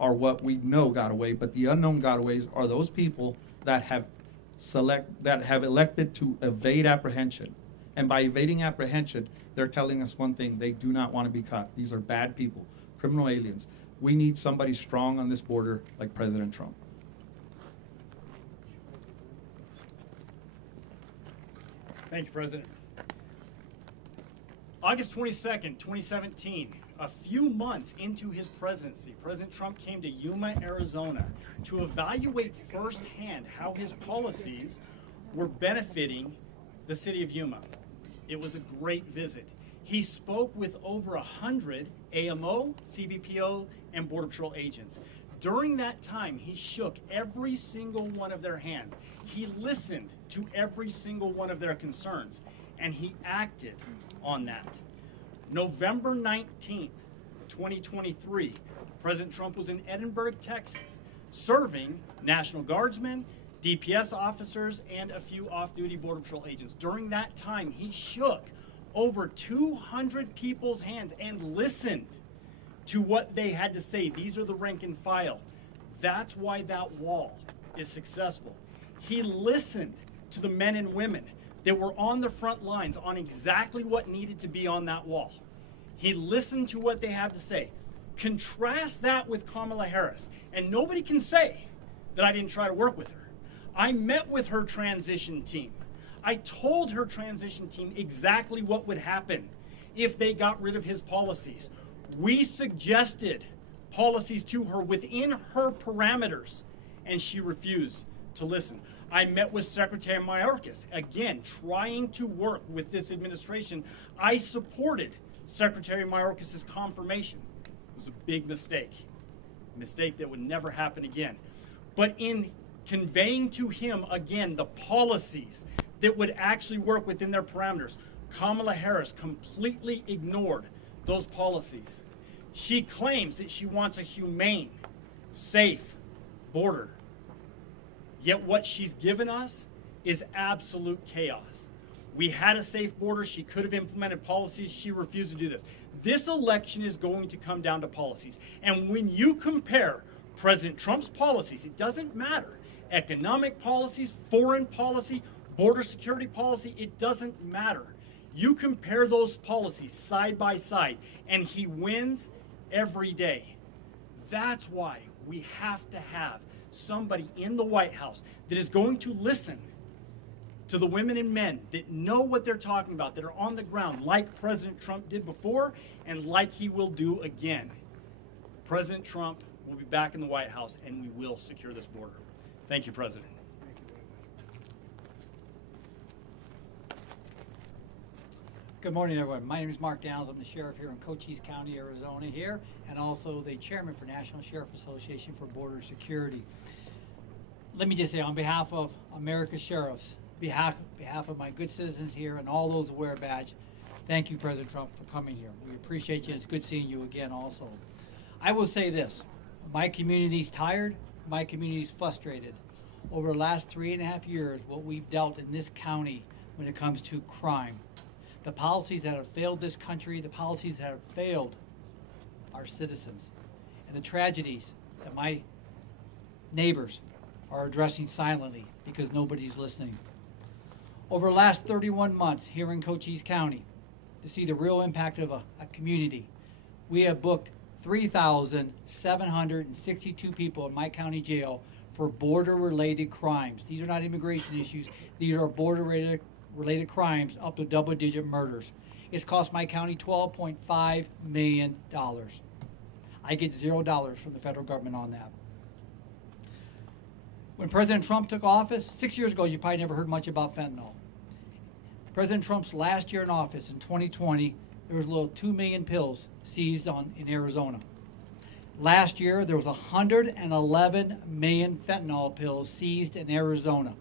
are what we know got away, but the unknown gotaways are those people that have elected to evade apprehension. And by evading apprehension, they're telling us one thing: they do not want to be caught. These are bad people, criminal aliens. We need somebody strong on this border like President Trump. Thank you, President. August 22nd, 2017, a few months into his presidency, President Trump came to Yuma, Arizona to evaluate firsthand how his policies were benefiting the city of Yuma. It was a great visit. He spoke with over 100 AMO, CBPO, and Border Patrol agents. During that time, he shook every single one of their hands. He listened to every single one of their concerns, and he acted on that. November 19th, 2023, President Trump was in Edinburgh, Texas, serving National Guardsmen, DPS officers, and a few off-duty Border Patrol agents. During that time, he shook over 200 people's hands and listened to what they had to say. These are the rank and file. That's why that wall is successful. He listened to the men and women that were on the front lines on exactly what needed to be on that wall. He listened to what they have to say. Contrast that with Kamala Harris, and nobody can say that I didn't try to work with her. I met with her transition team. I told her transition team exactly what would happen if they got rid of his policies. We suggested policies to her within her parameters, and she refused to listen. I met with Secretary Mayorkas, again, trying to work with this administration. I supported Secretary Mayorkas' confirmation. It was a big mistake, a mistake that would never happen again. But in conveying to him, again, the policies that would actually work within their parameters, Kamala Harris completely ignored those policies. She claims that she wants a humane, safe border. Yet what she's given us is absolute chaos. We had a safe border. She could have implemented policies. She refused to do this. This election is going to come down to policies. And when you compare President Trump's policies, it doesn't matter. Economic policies, foreign policy, border security policy, it doesn't matter. You compare those policies side by side, and he wins every day. That's why we have to have somebody in the White House that is going to listen to the women and men that know what they're talking about, that are on the ground, like President Trump did before and like he will do again. President Trump will be back in the White House, and we will secure this border. Thank you, President. Good morning, everyone. My name is Mark Downs. I'm the sheriff here in Cochise County, Arizona here, and also the chairman for National Sheriff Association for Border Security. Let me just say, on behalf of America's sheriffs, behalf of my good citizens here and all those who wear a badge, thank you, President Trump, for coming here. We appreciate you. It's good seeing you again also. I will say this, my community's tired, my community's frustrated. Over the last 3.5 years, what we've dealt in this county when it comes to crime, the policies that have failed this country, the policies that have failed our citizens, and the tragedies that my neighbors are addressing silently because nobody's listening. Over the last 31 months here in Cochise County, to see the real impact of a community, we have booked 3,762 people in my county jail for border-related crimes. These are not immigration issues. These are border-related crimes up to double-digit murders. It's cost my county $12.5 million. I get $0 from the federal government on that. When President Trump took office, 6 years ago, you probably never heard much about fentanyl. President Trump's last year in office in 2020, there was a little 2 million pills seized in Arizona. Last year, there was 111 million fentanyl pills seized in Arizona.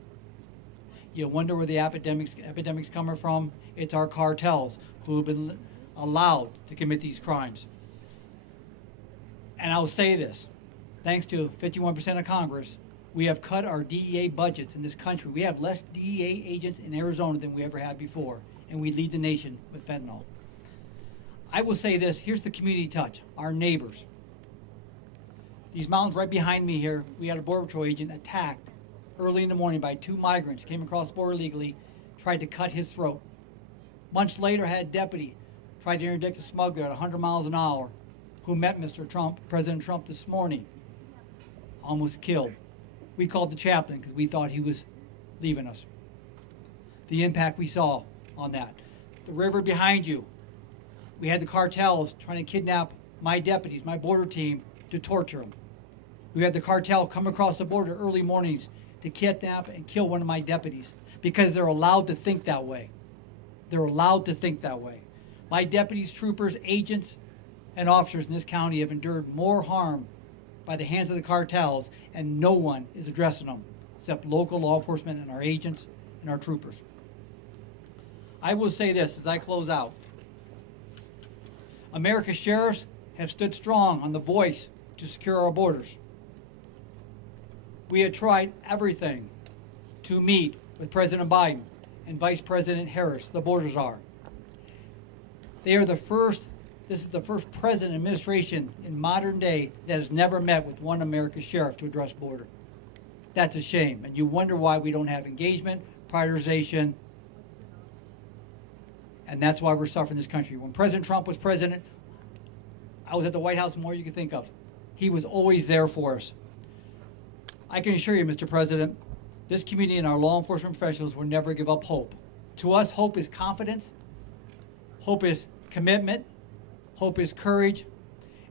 You wonder where the epidemic's coming from? It's our cartels who have been allowed to commit these crimes. And I'll say this, thanks to 51% of Congress, we have cut our DEA budgets in this country. We have less DEA agents in Arizona than we ever had before, and we lead the nation with fentanyl. I will say this, here's the community touch, our neighbors. These mountains right behind me here, we had a Border Patrol agent attacked early in the morning by 2 migrants, came across the border illegally, tried to cut his throat. Months later, had a deputy tried to interdict a smuggler at 100 miles an hour who met Mr. Trump, President Trump, this morning, almost killed. We called the chaplain because we thought he was leaving us. The impact we saw on that. The river behind you, we had the cartels trying to kidnap my deputies, my border team, to torture them. We had the cartel come across the border early mornings to kidnap and kill one of my deputies because they're allowed to think that way. They're allowed to think that way. My deputies, troopers, agents, and officers in this county have endured more harm by the hands of the cartels, and no one is addressing them except local law enforcement and our agents and our troopers. I will say this as I close out. America's sheriffs have stood strong on the voice to secure our borders. We have tried everything to meet with President Biden and Vice President Harris, the border czar. They are the first, this is the first president administration in modern day that has never met with one America's sheriff to address border. That's a shame, and you wonder why we don't have engagement, prioritization, and that's why we're suffering this country. When President Trump was president, I was at the White House more than you can think of. He was always there for us. I can assure you, Mr. President, this community and our law enforcement professionals will never give up hope. To us, hope is confidence, hope is commitment, hope is courage,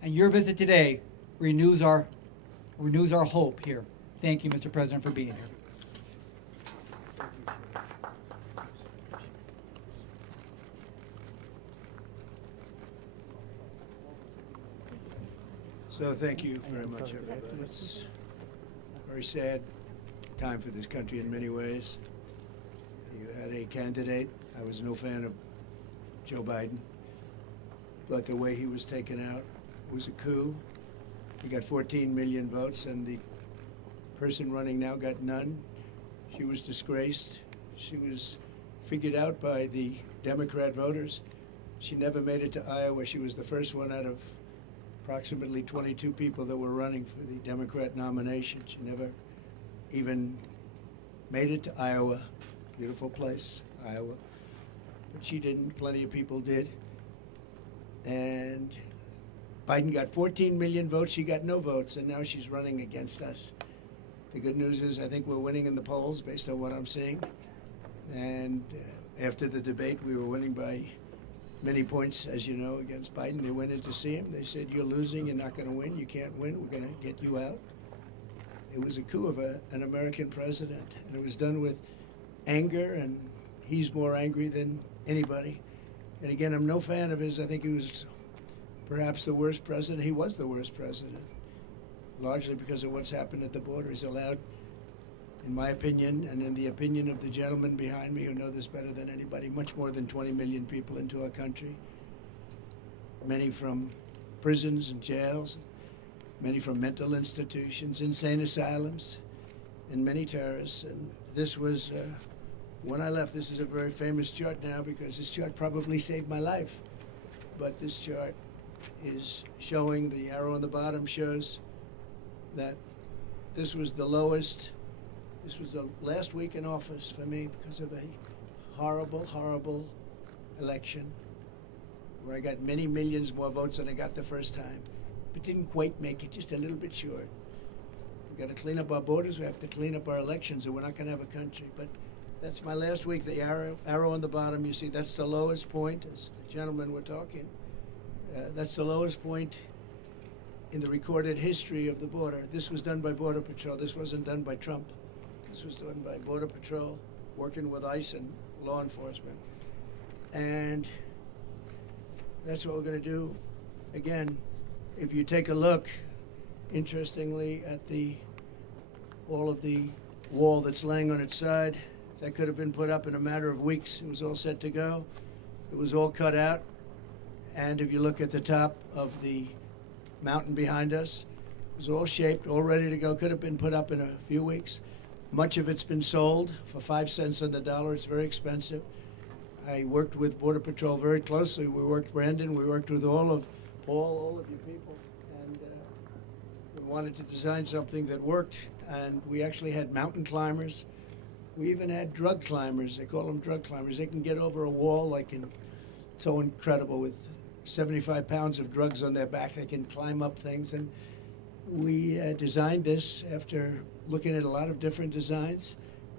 and your visit today renews our hope here. Thank you, Mr. President, for being here. So thank you very much, everybody. It's a very sad time for this country in many ways. You had a candidate. I was no fan of Joe Biden, but the way he was taken out was a coup. He got 14 million votes, and the person running now got none. She was disgraced. She was figured out by the Democrat voters. She never made it to Iowa. She was the first one out of approximately 22 people that were running for the Democrat nomination. She never even made it to Iowa. Beautiful place, Iowa. But she didn't. Plenty of people did. And Biden got 14 million votes. She got no votes, and now she's running against us. The good news is I think we're winning in the polls based on what I'm seeing. And after the debate, we were winning by many points, as you know, against Biden. They went in to see him. They said, "You're losing. You're not going to win. You can't win. We're going to get you out." It was a coup of an American president, and it was done with anger, and he's more angry than anybody. And again, I'm no fan of his. I think he was perhaps the worst president. He was the worst president, largely because of what's happened at the border. He's allowed, in my opinion, and in the opinion of the gentleman behind me who know this better than anybody, much more than 20 million people into our country. Many from prisons and jails, many from mental institutions, insane asylums, and many terrorists. And this was, when I left, this is a very famous chart now because this chart probably saved my life. But this chart is showing, the arrow on the bottom shows that this was the lowest. This was the last week in office for me because of a horrible, horrible election where I got many millions more votes than I got the first time, but didn't quite make it, just a little bit short. We've got to clean up our borders. We have to clean up our elections, or we're not going to have a country. But that's my last week. The arrow on the bottom, you see, that's the lowest point, as the gentlemen were talking. That's the lowest point in the recorded history of the border. This was done by Border Patrol. This wasn't done by Trump. This was done by Border Patrol, working with ICE and law enforcement. And that's what we're going to do. Again, if you take a look, interestingly, at all of the wall that's laying on its side, that could have been put up in a matter of weeks. It was all set to go. It was all cut out. And if you look at the top of the mountain behind us, it was all shaped, all ready to go. Could have been put up in a few weeks. Much of it's been sold for 5 cents on the dollar. It's very expensive. I worked with Border Patrol very closely. We worked, Brandon, we worked with all of you people. And wanted to design something that worked, and we actually had mountain climbers. We even had drug climbers. They call them drug climbers. They can get over a wall so incredible with 75 pounds of drugs on their back. They can climb up things. And we designed this after looking at a lot of different designs.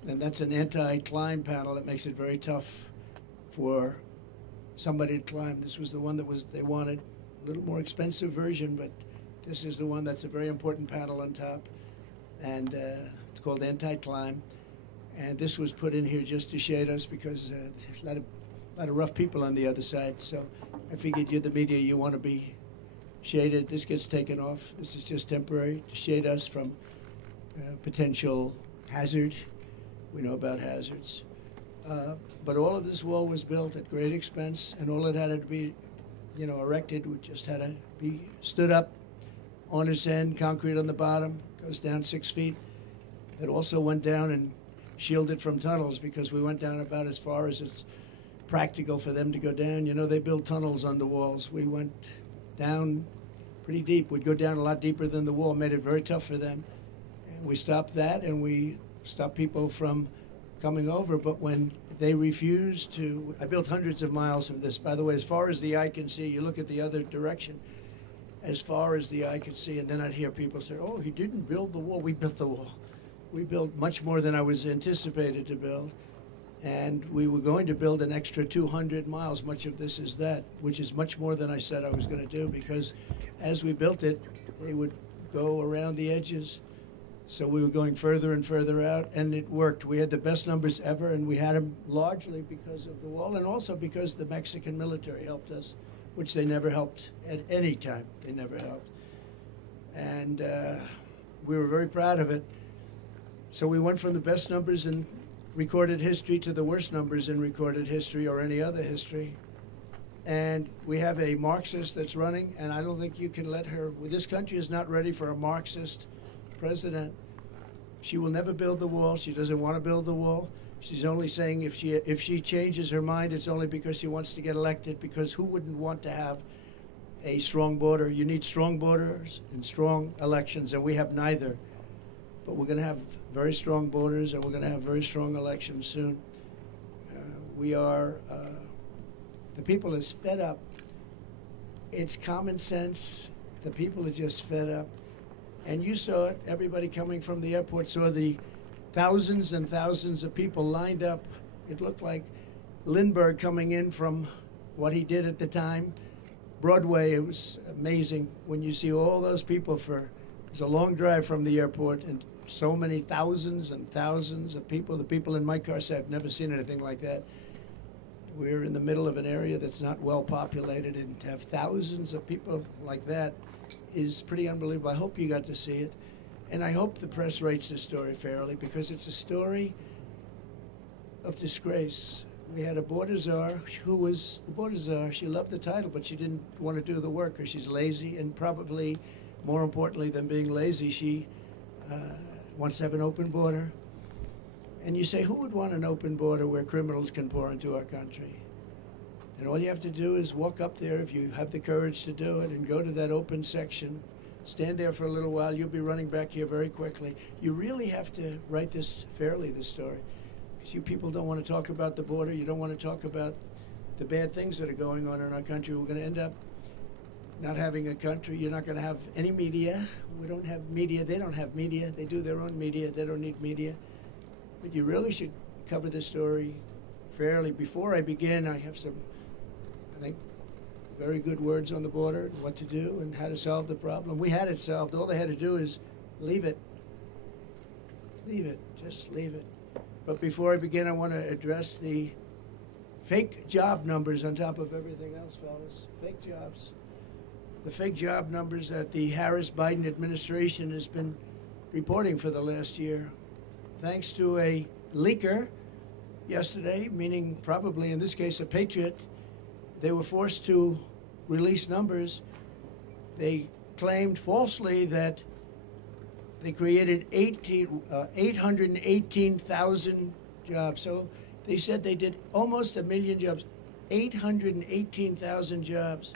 And that's an anti-climb panel that makes it very tough for somebody to climb. This was the one they wanted. A little more expensive version, but this is the one that's a very important panel on top. And it's called anti-climb. And this was put in here just to shade us because there's a lot of rough people on the other side. So I figured you're the media, you want to be shaded. This gets taken off. This is just temporary to shade us from potential hazard. We know about hazards. But all of this wall was built at great expense, and all it had to be, erected. We just had to be stood up on its end, concrete on the bottom, goes down 6 feet. It also went down and shielded from tunnels because we went down about as far as it's practical for them to go down. They build tunnels under walls. We went down pretty deep. We'd go down a lot deeper than the wall, made it very tough for them. And we stopped that, and we stopped people from coming over. But when they refused to, I built hundreds of miles of this. By the way, as far as the eye can see, you look at the other direction, as far as the eye could see, and then I'd hear people say, oh, he didn't build the wall. We built the wall. We built much more than I was anticipated to build. And we were going to build an extra 200 miles. Much of this is that, which is much more than I said I was going to do, because as we built it, they would go around the edges. So we were going further and further out, and it worked. We had the best numbers ever, and we had them largely because of the wall and also because the Mexican military helped us, which they never helped at any time. They never helped. And we were very proud of it. So we went from the best numbers in recorded history to the worst numbers in recorded history or any other history. And we have a Marxist that's running, and I don't think you can let her. This country is not ready for a Marxist president. She will never build the wall. She doesn't want to build the wall. She's only saying if she changes her mind, it's only because she wants to get elected, because who wouldn't want to have a strong border? You need strong borders and strong elections, and we have neither. But we're going to have very strong borders, and we're going to have very strong elections soon. The people are fed up. It's common sense. The people are just fed up. And you saw it. Everybody coming from the airport saw the thousands and thousands of people lined up. It looked like Lindbergh coming in from what he did at the time. Broadway, it was amazing when you see all those people it's a long drive from the airport, and so many thousands and thousands of people. The people in my car said, I've never seen anything like that. We're in the middle of an area that's not well populated, and to have thousands of people like that is pretty unbelievable. I hope you got to see it. And I hope the press rates this story fairly, because it's a story of disgrace. We had a border czar who was the border czar. She loved the title, but she didn't want to do the work, or she's lazy, and probably more importantly than being lazy, she wants to have an open border. And you say, who would want an open border where criminals can pour into our country? And all you have to do is walk up there, if you have the courage to do it, and go to that open section. Stand there for a little while. You'll be running back here very quickly. You really have to write this fairly, this story, because you people don't want to talk about the border. You don't want to talk about the bad things that are going on in our country. We're going to end up not having a country. You're not going to have any media. We don't have media. They don't have media. They do their own media. They don't need media. But you really should cover this story fairly. Before I begin, I have some, I think, very good words on the border and what to do and how to solve the problem. We had it solved. All they had to do is leave it. Leave it. Just leave it. But before I begin, I want to address the fake job numbers on top of everything else, fellas. Fake jobs. The fake job numbers that the Harris-Biden administration has been reporting for the last year. Thanks to a leaker yesterday, meaning probably in this case a patriot, they were forced to release numbers. They claimed falsely that they created 818,000 jobs. So they said they did almost 1 million jobs, 818,000 jobs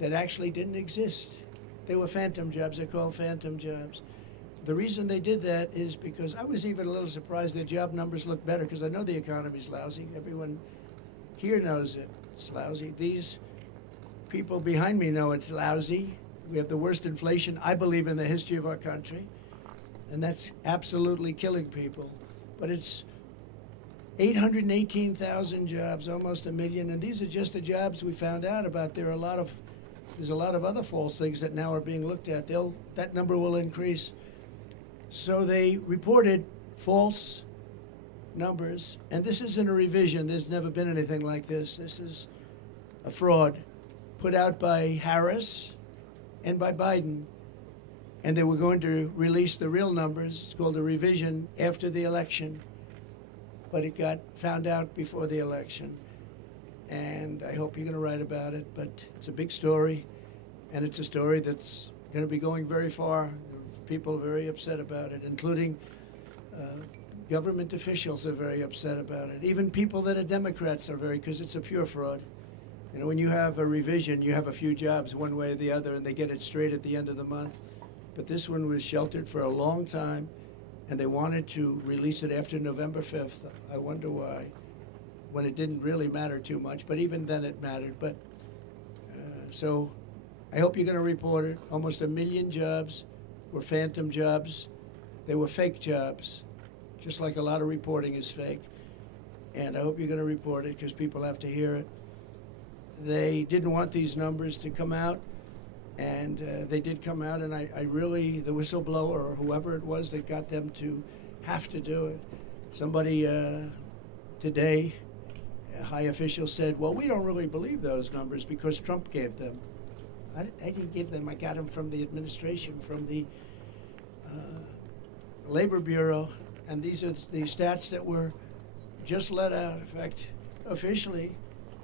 that actually didn't exist. They were phantom jobs. They're called phantom jobs. The reason they did that is because I was even a little surprised their job numbers look better, because I know the economy's lousy. Everyone here knows it. It's lousy. These people behind me know it's lousy. We have the worst inflation, I believe, in the history of our country. And that's absolutely killing people. But it's 818,000 jobs, almost a million. And these are just the jobs we found out about. There's a lot of other false things that now are being looked at. That number will increase. So they reported false numbers. And this isn't a revision. There's never been anything like this. This is a fraud put out by Harris and by Biden. And they were going to release the real numbers. It's called a revision after the election. But it got found out before the election. And I hope you're going to write about it. But it's a big story. And it's a story that's going to be going very far. People are very upset about it, including government officials are very upset about it. Even people that are Democrats are because it's a pure fraud. You know, when you have a revision, you have a few jobs one way or the other, and they get it straight at the end of the month. But this one was sheltered for a long time, and they wanted to release it after November 5th. I wonder why, when it didn't really matter too much, but even then it mattered. But so I hope you're going to report it. Almost 1 million jobs were phantom jobs. They were fake jobs, just like a lot of reporting is fake. And I hope you're going to report it because people have to hear it. They didn't want these numbers to come out. And they did come out, and I really, the whistleblower or whoever it was that got them to have to do it. Somebody today, a high official said, well, we don't really believe those numbers because Trump gave them. I didn't give them. I got them from the administration, from the Labor Bureau. And these are the stats that were just let out. In fact, officially,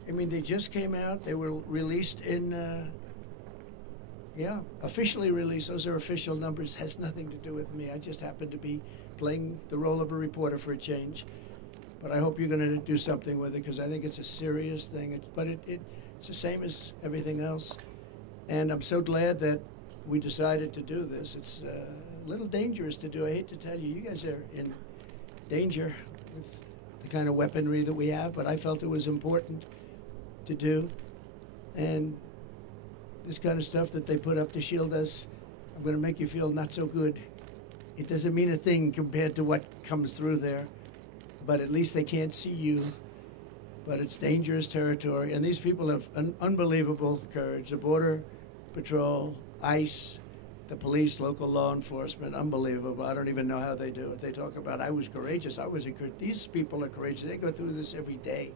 I mean, they just came out. They were released in... officially released. Those are official numbers. Has nothing to do with me. I just happen to be playing the role of a reporter for a change. But I hope you're going to do something with it because I think it's a serious thing. It's the same as everything else. And I'm so glad that we decided to do this. It's a little dangerous to do. I hate to tell you, you guys are in danger with the kind of weaponry that we have, but I felt it was important to do. And this kind of stuff that they put up to shield us, I'm going to make you feel not so good. It doesn't mean a thing compared to what comes through there, but at least they can't see you. But it's dangerous territory, and these people have unbelievable courage. The Border Patrol, ICE, the police, local law enforcement, unbelievable. I don't even know how they do it. They talk about, I was courageous. These people are courageous. They go through this every day.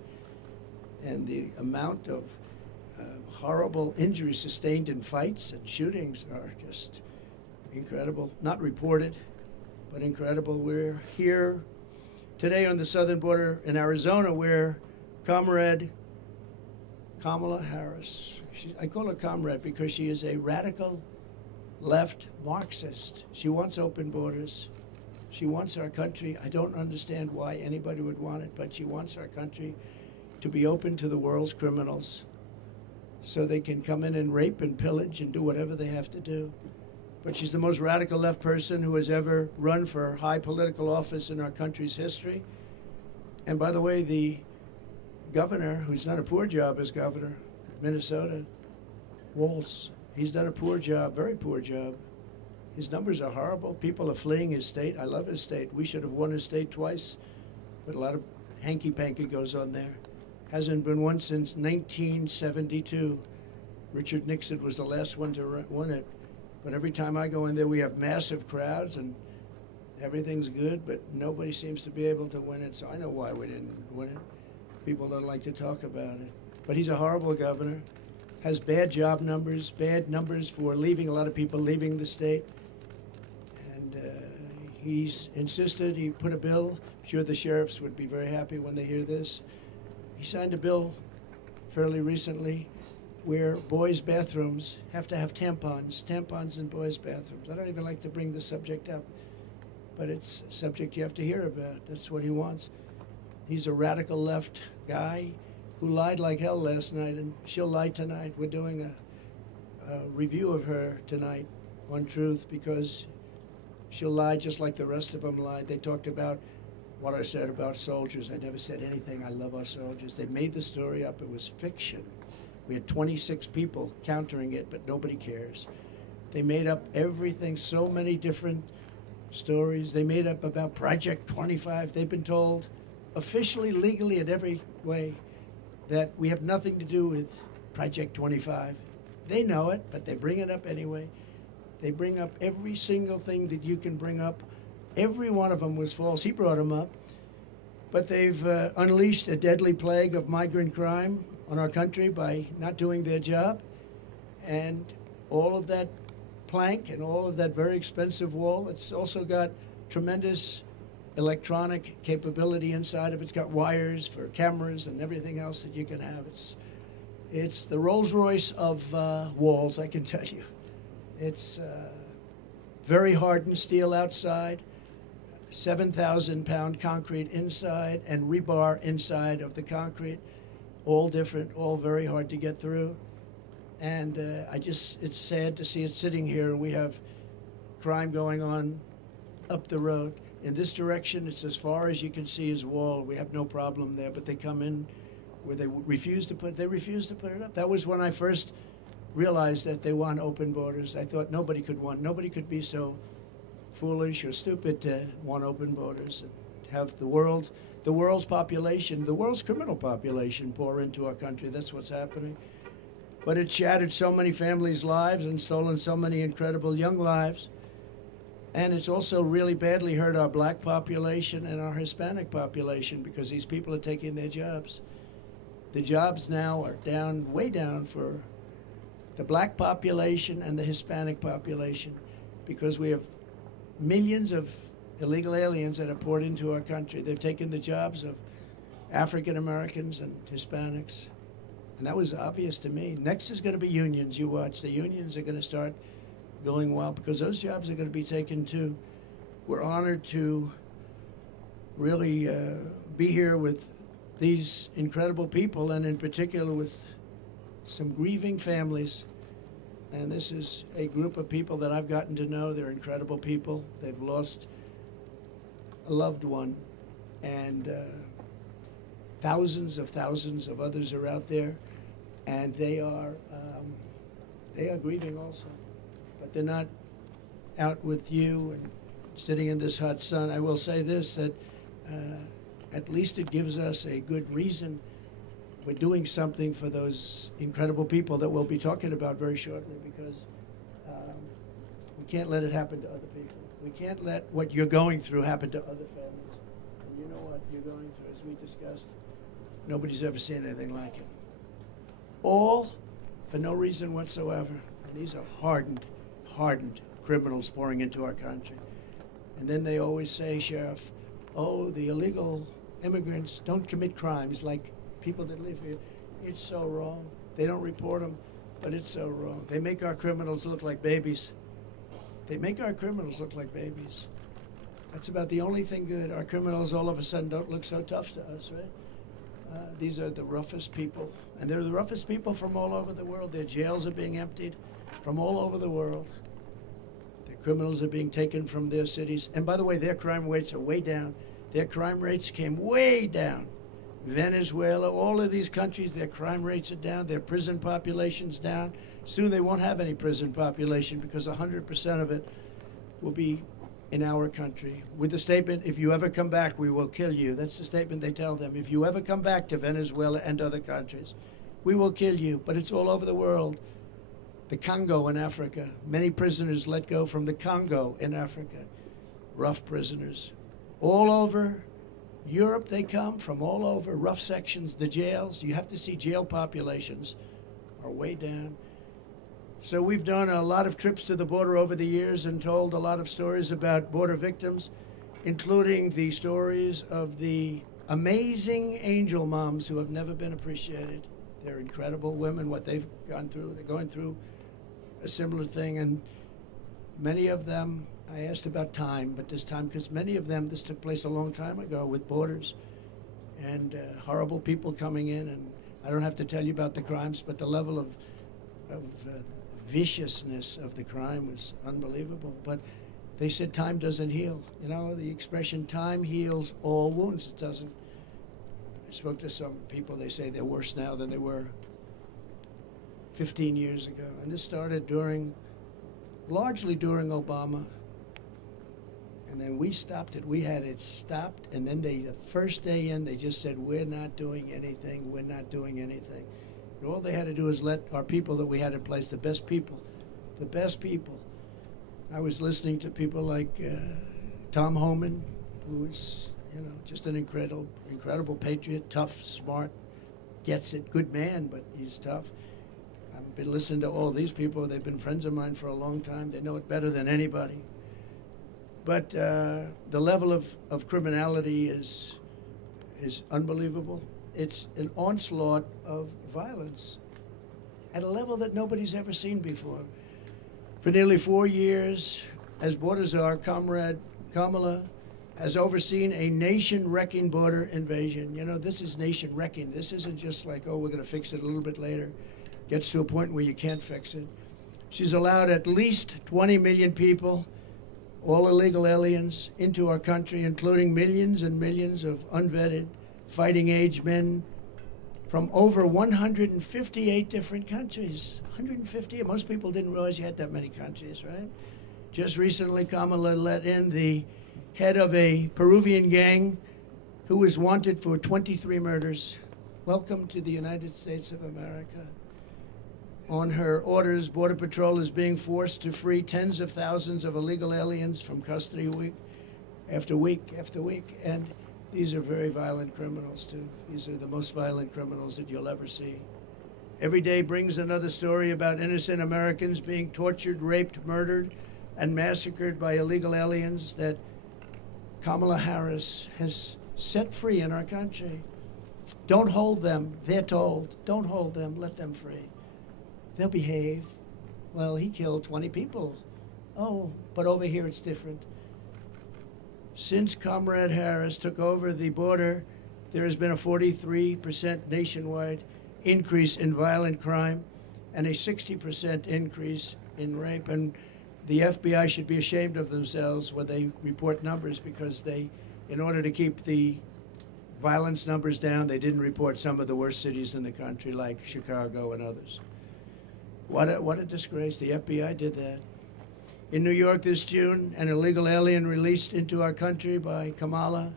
And the amount of horrible injuries sustained in fights and shootings are just incredible. Not reported, but incredible. We're here today on the southern border in Arizona where Comrade Kamala Harris, I call her comrade because she is a radical left Marxist. She wants open borders. She wants our country. I don't understand why anybody would want it, but she wants our country to be open to the world's criminals so they can come in and rape and pillage and do whatever they have to do. But she's the most radical left person who has ever run for high political office in our country's history. And by the way, the governor, who's done a poor job as governor, Minnesota, Walz, he's done a poor job, very poor job. His numbers are horrible. People are fleeing his state. I love his state. We should have won his state twice, but a lot of hanky-panky goes on there. Hasn't been won since 1972. Richard Nixon was the last one to win it. But every time I go in there, we have massive crowds and everything's good, but nobody seems to be able to win it. So I know why we didn't win it. People don't like to talk about it. But he's a horrible governor, has bad job numbers, bad numbers for leaving, a lot of people leaving the state. And he's insisted, he put a bill, I'm sure the sheriffs would be very happy when they hear this. He signed a bill fairly recently where boys' bathrooms have to have tampons in boys' bathrooms. I don't even like to bring the subject up, but it's a subject you have to hear about. That's what he wants. He's a radical left guy who lied like hell last night, and she'll lie tonight. We're doing a review of her tonight on Truth, because she'll lie just like the rest of them lied. They talked about what I said about soldiers. I never said anything. I love our soldiers. They made the story up. It was fiction. We had 26 people countering it, but nobody cares. They made up everything, so many different stories. They made up about Project 25. They've been told officially, legally, in every way that we have nothing to do with Project 25. They know it, but they bring it up anyway. They bring up every single thing that you can bring up. Every one of them was false. He brought them up. But they've unleashed a deadly plague of migrant crime on our country by not doing their job. And all of that plank and all of that very expensive wall, it's also got tremendous electronic capability inside of it. It's got wires for cameras and everything else that you can have. It's the Rolls Royce of walls, I can tell you. It's very hardened steel outside, 7,000-pound concrete inside, and rebar inside of the concrete. All different, all very hard to get through. And it's sad to see it sitting here. We have crime going on up the road. In this direction, it's as far as you can see is wall. We have no problem there, but they come in where they refuse to put it up. That was when I first realized that they want open borders. I thought nobody could be so foolish or stupid to want open borders and have the world's population, the world's criminal population pour into our country. That's what's happening. But it shattered so many families' lives and stolen so many incredible young lives. And it's also really badly hurt our black population and our Hispanic population, because these people are taking their jobs. The jobs now are down, way down for the black population and the Hispanic population, because we have millions of illegal aliens that are poured into our country. They've taken the jobs of African Americans and Hispanics. And that was obvious to me. Next is going to be unions. You watch. The unions are going to start going well, because those jobs are going to be taken too. We're honored to really be here with these incredible people, and in particular with some grieving families. And this is a group of people that I've gotten to know. They're incredible people. They've lost a loved one, and thousands of others are out there, and they are grieving also. But they're not out with you and sitting in this hot sun. I will say this, that at least it gives us a good reason. We're doing something for those incredible people that we'll be talking about very shortly, because we can't let it happen to other people. We can't let what you're going through happen to other families. And you know what you're going through, as we discussed. Nobody's ever seen anything like it. All for no reason whatsoever. And these are hardened criminals pouring into our country. And then they always say, Sheriff, oh, the illegal immigrants don't commit crimes like people that live here. It's so wrong. They don't report them, but it's so wrong. They make our criminals look like babies. That's about the only thing good. Our criminals all of a sudden don't look so tough to us, right? These are the roughest people. And they're the roughest people from all over the world. Their jails are being emptied from all over the world. Their criminals are being taken from their cities. And by the way, their crime rates are way down. Their crime rates came way down. Venezuela, all of these countries, their crime rates are down. Their prison population's down. Soon they won't have any prison population, because 100% of it will be in our country. With the statement, if you ever come back, we will kill you. That's the statement they tell them. If you ever come back to Venezuela and other countries, we will kill you. But it's all over the world. The Congo in Africa. Many prisoners let go from the Congo in Africa. Rough prisoners. All over Europe they come, from all over. Rough sections, the jails. You have to see jail populations are way down. So we've done a lot of trips to the border over the years and told a lot of stories about border victims, including the stories of the amazing angel moms who have never been appreciated. They're incredible women, what they've gone through. They're going through a similar thing, and many of them, I asked about time, but this time, because many of them, this took place a long time ago with borders, and horrible people coming in, and I don't have to tell you about the crimes, but the level of viciousness of the crime was unbelievable. But they said time doesn't heal. You know, the expression time heals all wounds. It doesn't. I spoke to some people, they say they're worse now than they were 15 years ago. And this started largely during Obama. And then we stopped it. We had it stopped. And then the first day in, they just said, we're not doing anything. We're not doing anything. And all they had to do is let our people that we had in place, the best people. I was listening to people like Tom Homan, who was, just an incredible patriot, tough, smart, gets it, good man, but he's tough. I've been listening to all these people. They've been friends of mine for a long time. They know it better than anybody. But the level of criminality is unbelievable. It's an onslaught of violence at a level that nobody's ever seen before. For nearly 4 years, as border czar, Comrade Kamala has overseen a nation-wrecking border invasion. This is nation-wrecking. This isn't just like, oh, we're going to fix it a little bit later. Gets to a point where you can't fix it. She's allowed at least 20 million people, all illegal aliens, into our country, including millions and millions of unvetted, fighting-age men from over 158 different countries. 150. Most people didn't realize you had that many countries, right? Just recently, Kamala let in the head of a Peruvian gang who was wanted for 23 murders. Welcome to the United States of America. On her orders, Border Patrol is being forced to free tens of thousands of illegal aliens from custody week after week after week. And these are very violent criminals, too. These are the most violent criminals that you'll ever see. Every day brings another story about innocent Americans being tortured, raped, murdered, and massacred by illegal aliens that Kamala Harris has set free in our country. Don't hold them, they're told. Don't hold them, let them free. They'll behave. Well, he killed 20 people. Oh, but over here it's different. Since Comrade Harris took over the border, there has been a 43% nationwide increase in violent crime and a 60% increase in rape. And the FBI should be ashamed of themselves when they report numbers, because in order to keep the violence numbers down, they didn't report some of the worst cities in the country, like Chicago and others. What a disgrace. The FBI did that. In New York this June, an illegal alien released into our country by Kamala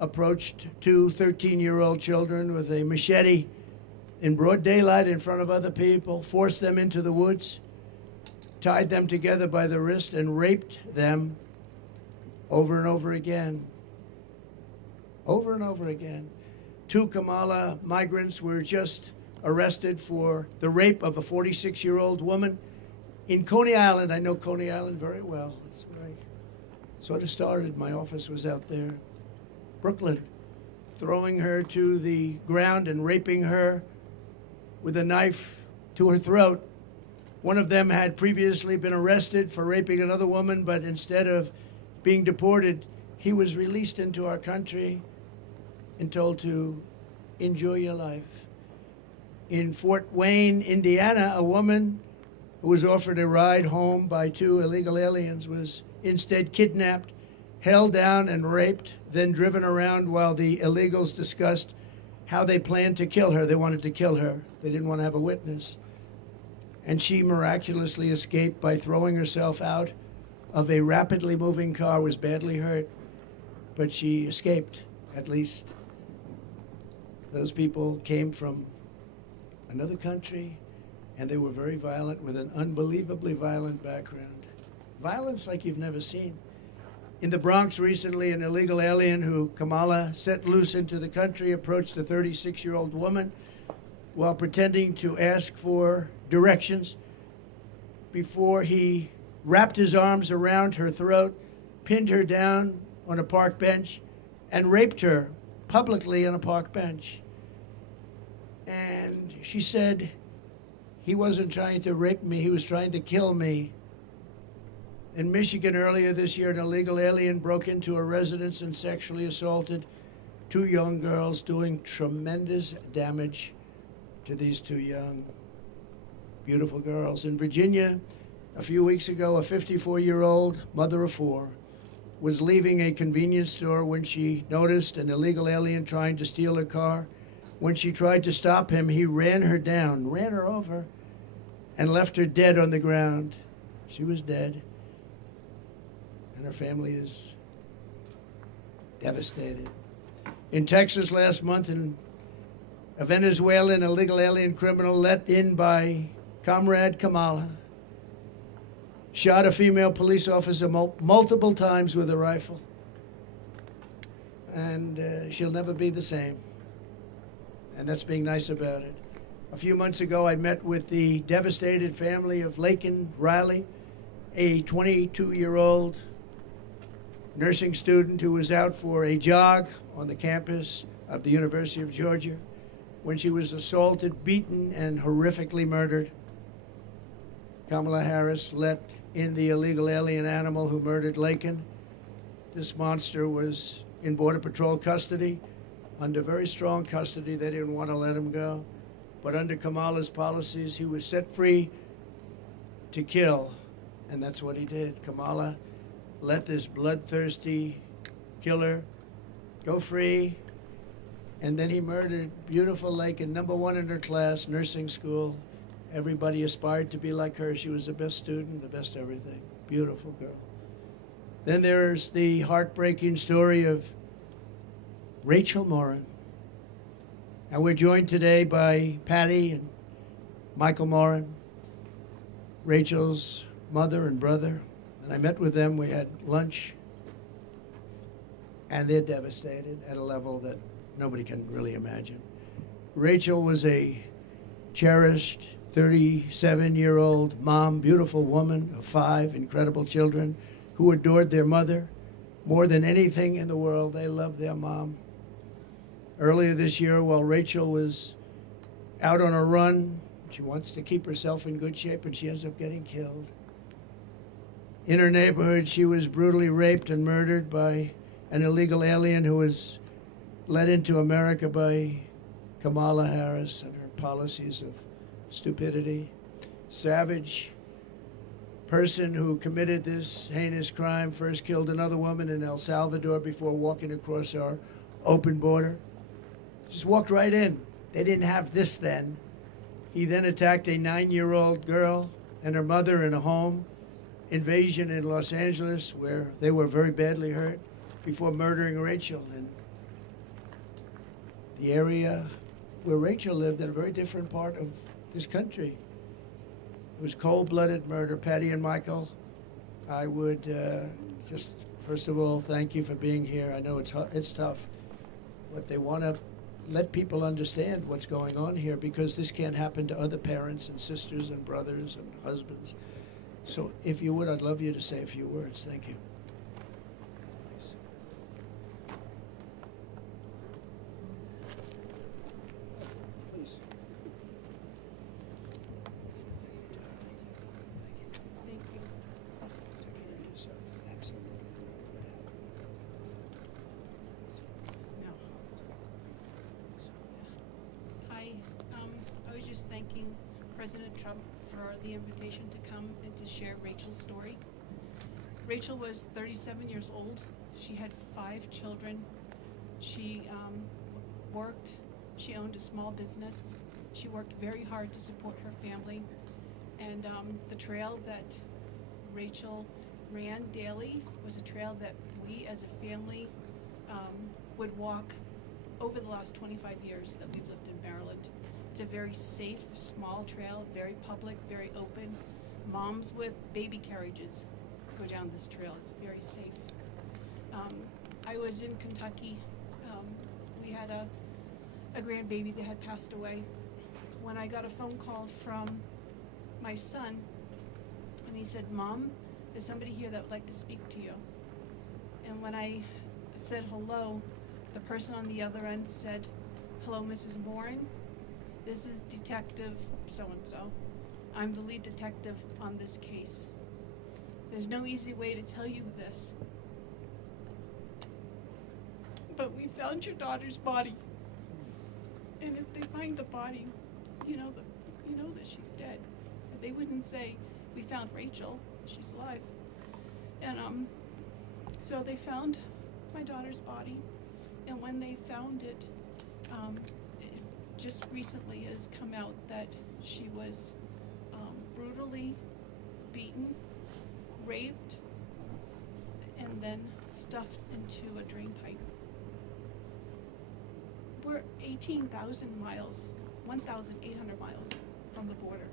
approached two 13-year-old children with a machete in broad daylight in front of other people, forced them into the woods, tied them together by the wrist, and raped them over and over again. Over and over again. Two Kamala migrants were just arrested for the rape of a 46-year-old woman in Coney Island. I know Coney Island very well. That's where I sort of started. My office was out there. Brooklyn, throwing her to the ground and raping her with a knife to her throat. One of them had previously been arrested for raping another woman, but instead of being deported, he was released into our country and told to enjoy your life. In Fort Wayne, Indiana, a woman who was offered a ride home by two illegal aliens was instead kidnapped, held down and raped, then driven around while the illegals discussed how they planned to kill her. They wanted to kill her. They didn't want to have a witness. And she miraculously escaped by throwing herself out of a rapidly moving car, was badly hurt, but she escaped, at least. Those people came from another country, and they were very violent, with an unbelievably violent background. Violence like you've never seen. In the Bronx recently, an illegal alien who Kamala set loose into the country approached a 36-year-old woman while pretending to ask for directions before he wrapped his arms around her throat, pinned her down on a park bench, and raped her publicly on a park bench. And she said, he wasn't trying to rape me, he was trying to kill me. In Michigan earlier this year, an illegal alien broke into a residence and sexually assaulted two young girls, doing tremendous damage to these two young beautiful girls. In Virginia, a few weeks ago, a 54-year-old mother of four was leaving a convenience store when she noticed an illegal alien trying to steal her car. When she tried to stop him, he ran her down, ran her over, and left her dead on the ground. She was dead, and her family is devastated. In Texas last month, a Venezuelan illegal alien criminal let in by Comrade Kamala shot a female police officer multiple times with a rifle, and she'll never be the same. And that's being nice about it. A few months ago, I met with the devastated family of Laken Riley, a 22-year-old nursing student who was out for a jog on the campus of the University of Georgia when she was assaulted, beaten, and horrifically murdered. Kamala Harris let in the illegal alien animal who murdered Laken. This monster was in Border Patrol custody, under very strong custody. They didn't want to let him go. But under Kamala's policies, he was set free to kill, and that's what he did. Kamala let this bloodthirsty killer go free, and then he murdered beautiful Laken, #1 in her class, nursing school. Everybody aspired to be like her. She was the best student, the best everything. Beautiful girl. Then there's the heartbreaking story of Rachel Morin. And we're joined today by Patty and Michael Morin, Rachel's mother and brother. And I met with them, we had lunch, and they're devastated at a level that nobody can really imagine. Rachel was a cherished 37-year-old mom, beautiful woman of 5 incredible children who adored their mother more than anything in the world. They loved their mom. Earlier this year, while Rachel was out on a run, she wants to keep herself in good shape, and she ends up getting killed. In her neighborhood, she was brutally raped and murdered by an illegal alien who was led into America by Kamala Harris and her policies of stupidity. Savage person who committed this heinous crime first killed another woman in El Salvador before walking across our open border. Just walked right in. They didn't have this then. He then attacked a 9-year-old girl and her mother in a home invasion in Los Angeles where they were very badly hurt before murdering Rachel. And the area where Rachel lived in a very different part of this country. It was cold-blooded murder. Patty and Michael, I would just, first of all, thank you for being here. I know it's tough, but they want to let people understand what's going on here because this can't happen to other parents and sisters and brothers and husbands. So if you would, I'd love you to say a few words. Thank you. Please. Please. Thank you. Take care of yourself. Absolutely. No. I was just thanking President Trump for the invitation to come and to share Rachel's story. Rachel was 37 years old. She had 5 children. She worked. She owned a small business. She worked very hard to support her family. And the trail that Rachel ran daily was a trail that we as a family would walk over the last 25 years that we've lived in Maryland. It's a very safe, small trail, very public, very open. Moms with baby carriages go down this trail. It's very safe. I was in Kentucky. We had a grandbaby that had passed away. When I got a phone call from my son, and he said, "Mom, there's somebody here that would like to speak to you." And when I said hello, the person on the other end said, "Hello, Mrs. Morin. This is Detective so-and-so. I'm the lead detective on this case. There's no easy way to tell you this, but we found your daughter's body. And if they find the body, you know that she's dead. They wouldn't say, we found Rachel, she's alive. And so they found my daughter's body, and when they found it, just recently it has come out that she was brutally beaten, raped, and then stuffed into a drain pipe. We're 18,000 miles, 1,800 miles from the border.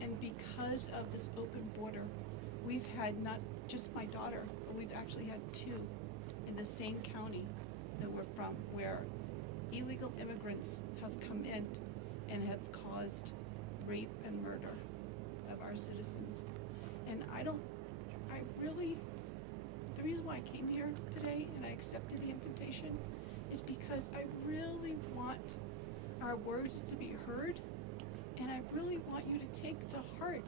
And because of this open border, we've had not just my daughter, but we've actually had two in the same county that we're from, where illegal immigrants have come in and have caused rape and murder of our citizens. And the reason why I came here today and I accepted the invitation is because I really want our words to be heard, and I really want you to take to heart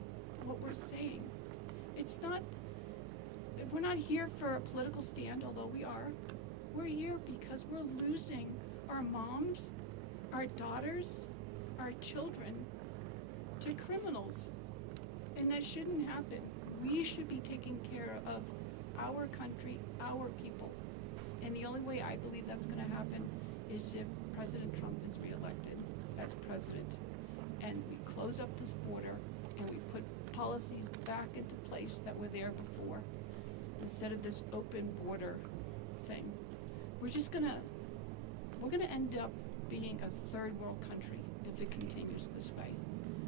what we're saying. We're not here for a political stand, although we are. We're here because we're losing our moms, our daughters, our children to criminals. And that shouldn't happen. We should be taking care of our country, our people. And the only way I believe that's going to happen is if President Trump is reelected as president. And we close up this border and we put policies back into place that were there before, instead of this open border thing. We're gonna end up being a third world country if it continues this way.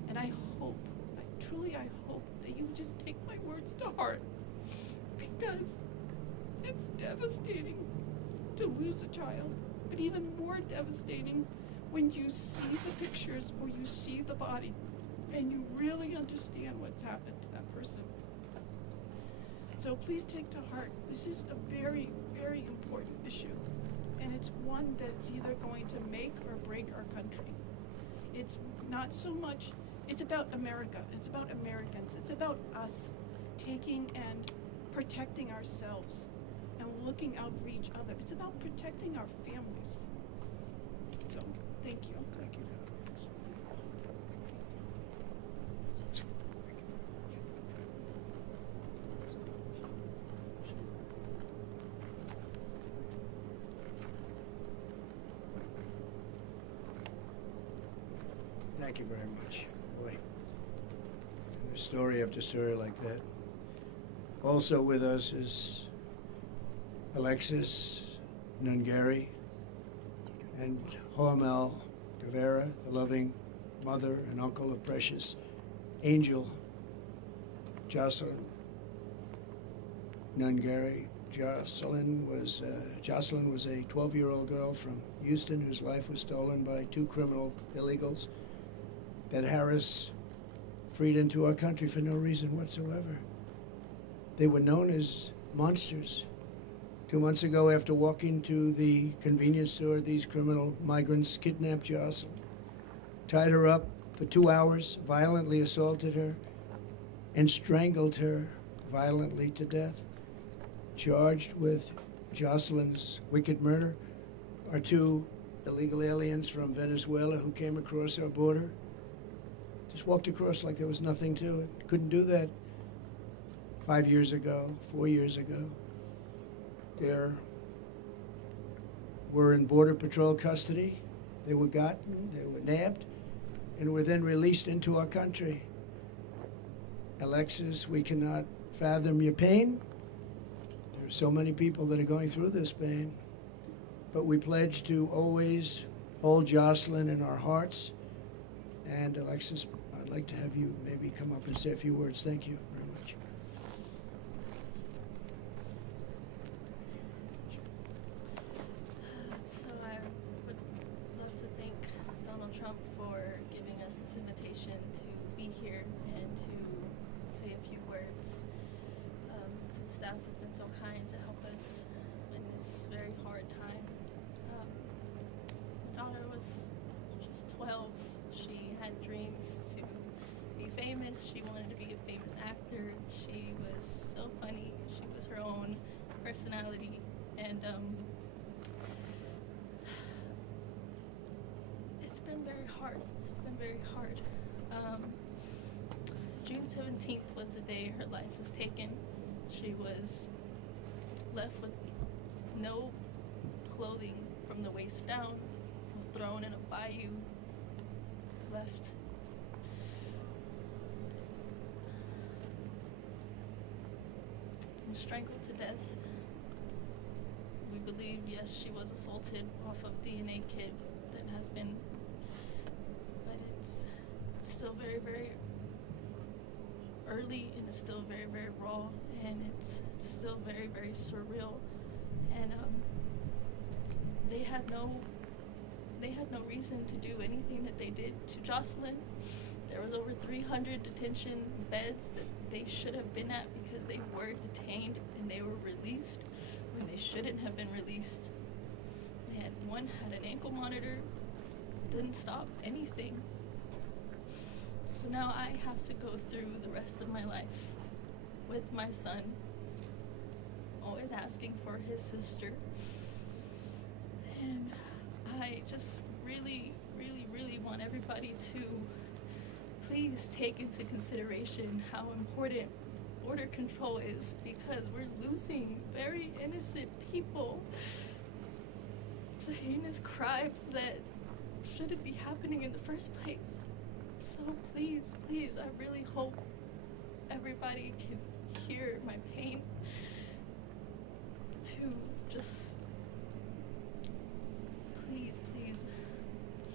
And I hope that you would just take my words to heart, because it's devastating to lose a child, but even more devastating when you see the pictures or you see the body and you really understand what's happened to that person. So please take to heart, this is a very, very important issue, and it's one that's either going to make or break our country. It's not so much, it's about America, it's about Americans, it's about us taking and protecting ourselves and looking out for each other. It's about protecting our families. So, thank you. Thank you. Thank you very much. Boy, and a story after story like that. Also with us is Alexis Nungari and Hoamel Guevara, the loving mother and uncle of precious Angel Jocelyn Nungari. Jocelyn was a 12-year-old girl from Houston whose life was stolen by two criminal illegals that Harris freed into our country for no reason whatsoever. They were known as monsters. 2 months ago, after walking to the convenience store, these criminal migrants kidnapped Jocelyn, tied her up for 2 hours, violently assaulted her, and strangled her violently to death. Charged with Jocelyn's wicked murder are two illegal aliens from Venezuela who came across our border. Just walked across like there was nothing to it. Couldn't do that 5 years ago, 4 years ago. They were in Border Patrol custody. They were gotten, they were nabbed, and were then released into our country. Alexis, we cannot fathom your pain. There are so many people that are going through this pain. But we pledge to always hold Jocelyn in our hearts. And Alexis, I'd like to have you maybe come up and say a few words. Thank you very much. So I would love to thank Donald Trump for giving us this invitation to be here and to say a few words to the staff that's been so kind to help us in this very hard time. My daughter was just 12. She had dreams to be famous. She wanted to be a famous actor. She was so funny. She was her own personality. And it's been very hard. It's been very hard. June 17th was the day her life was taken. She was left with no clothing from the waist down, was thrown in a bayou, left and strangled to death. We believe, yes, she was assaulted off of DNA kit that has been, but it's still very, very early, and it's still very, very raw, and it's still very, very surreal. And they had no reason to do anything that they did to Jocelyn. There was over 300 detention beds that they should have been at because they were detained and they were released when they shouldn't have been released. One had an ankle monitor, didn't stop anything. So now I have to go through the rest of my life with my son, always asking for his sister. And I just really, really, really want everybody to please take into consideration how important border control is, because we're losing very innocent people to heinous crimes that shouldn't be happening in the first place. So please, please, I really hope everybody can hear my pain, to just please, please,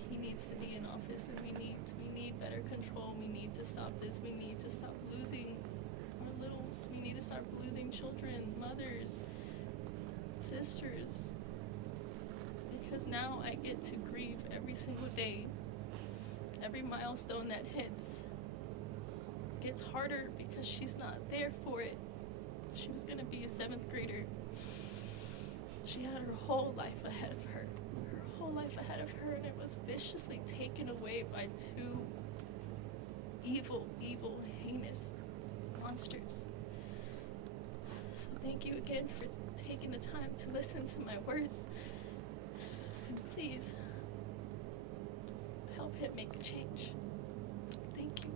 he needs to be in office, and we need better control. We need to stop this. We need to stop losing our littles. We need to start losing children, mothers, sisters, because now I get to grieve every single day. Every milestone that hits gets harder because she's not there for it. She was gonna be a 7th grader. She had her whole life ahead of her. Her whole life ahead of her, and it was viciously taken away by 2 evil, evil, heinous monsters. So thank you again for taking the time to listen to my words. And please, help him make a change. Thank you.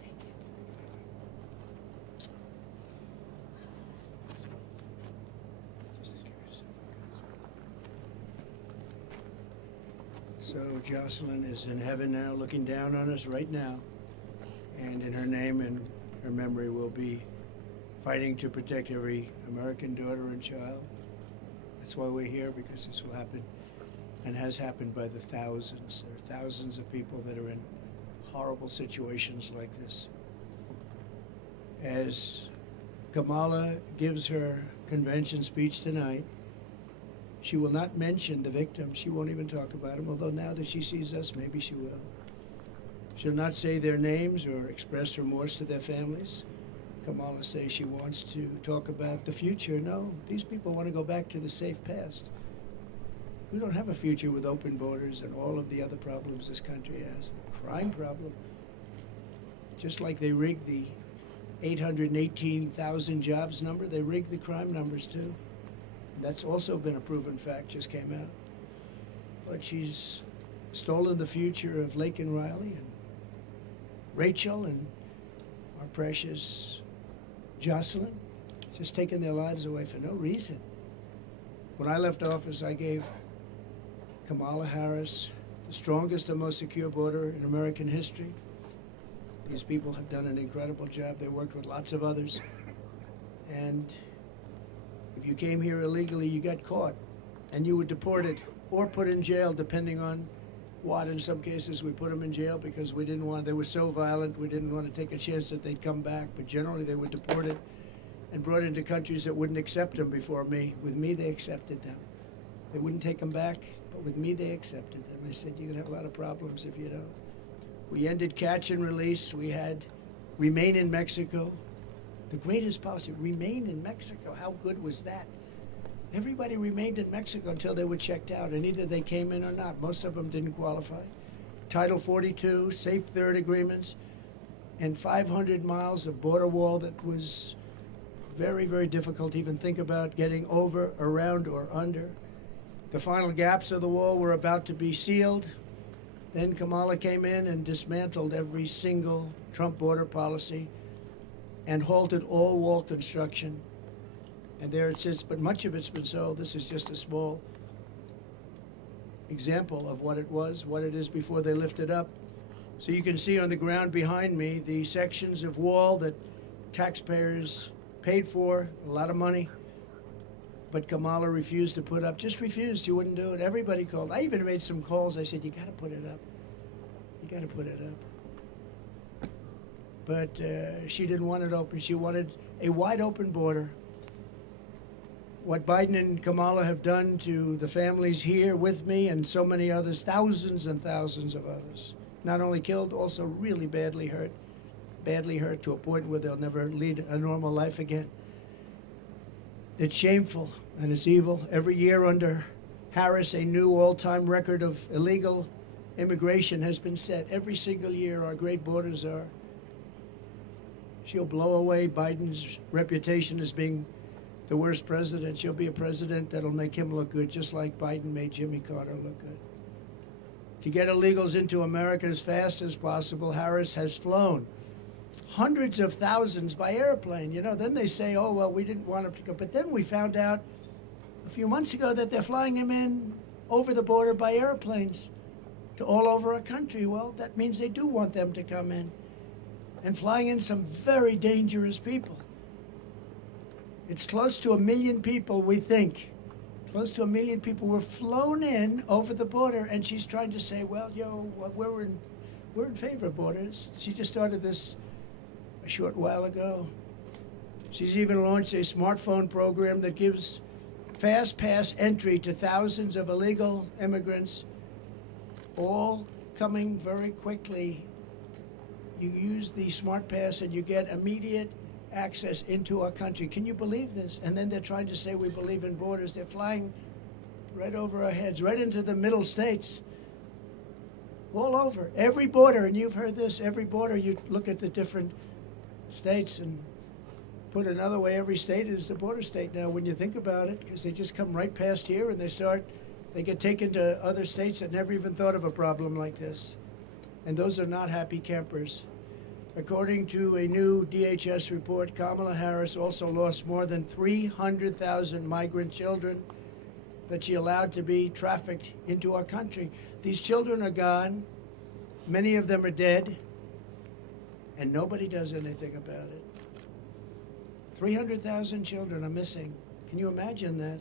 Thank you. So Jocelyn is in heaven now, looking down on us right now. And in her name and her memory, we'll be fighting to protect every American daughter and child. That's why we're here, because this will happen and has happened by the thousands. There are thousands of people that are in horrible situations like this. As Kamala gives her convention speech tonight, she will not mention the victims. She won't even talk about them, although now that she sees us, maybe she will. She'll not say their names or express remorse to their families. Kamala says she wants to talk about the future. No, these people want to go back to the safe past. We don't have a future with open borders and all of the other problems this country has. The crime problem, just like they rigged the 818,000 jobs number, they rigged the crime numbers too. That's also been a proven fact, just came out. But she's stolen the future of Lake and Riley and Rachel and our precious Jocelyn, just taking their lives away for no reason. When I left office, I gave Kamala Harris the strongest and most secure border in American history. These people have done an incredible job. They worked with lots of others. And if you came here illegally, you got caught, and you were deported or put in jail, depending on what. In some cases, we put them in jail because we didn't want, they were so violent, we didn't want to take a chance that they'd come back. But generally, they were deported and brought into countries that wouldn't accept them before me. With me, they accepted them. They wouldn't take them back, but with me, they accepted them. I said, you're going to have a lot of problems if you don't. We ended catch and release. We had remain in Mexico. The greatest policy, remain in Mexico. How good was that? Everybody remained in Mexico until they were checked out, and either they came in or not. Most of them didn't qualify. Title 42, Safe Third agreements, and 500 miles of border wall that was very, very difficult to even think about getting over, around, or under. The final gaps of the wall were about to be sealed. Then Kamala came in and dismantled every single Trump border policy and halted all wall construction. And there it sits, but much of it's been sold. This is just a small example of what it was, what it is before they lift it up. So you can see on the ground behind me the sections of wall that taxpayers paid for, a lot of money, but Kamala refused to put up, just refused, she wouldn't do it. Everybody called. I even made some calls. I said, you gotta put it up. You gotta put it up. But she didn't want it open. She wanted a wide open border. What Biden and Kamala have done to the families here with me and so many others, thousands and thousands of others, not only killed, also really badly hurt to a point where they'll never lead a normal life again. It's shameful and it's evil. Every year under Harris, a new all-time record of illegal immigration has been set. Every single year our great borders are. She'll blow away Biden's reputation as being the worst president. She'll be a president that'll make him look good, just like Biden made Jimmy Carter look good. To get illegals into America as fast as possible, Harris has flown hundreds of thousands by airplane. You know, then they say, oh, well, we didn't want him to go. But then we found out a few months ago that they're flying him in over the border by airplanes to all over our country. Well, that means they do want them to come in, and flying in some very dangerous people. It's close to 1 million people, we think. Close to 1 million people were flown in over the border, and she's trying to say, well, we're in favor of borders. She just started this a short while ago. She's even launched a smartphone program that gives fast pass entry to thousands of illegal immigrants, all coming very quickly. You use the smart pass and you get immediate access into our country. Can you believe this? And then they're trying to say we believe in borders. They're flying right over our heads, right into the middle states, all over. Every border, and you've heard this, every border, you look at the different states, and put another way, every state is a border state now when you think about it, because they just come right past here and they get taken to other states that never even thought of a problem like this. And those are not happy campers. According to a new DHS report, Kamala Harris also lost more than 300,000 migrant children that she allowed to be trafficked into our country. These children are gone. Many of them are dead, and nobody does anything about it. 300,000 children are missing. Can you imagine that?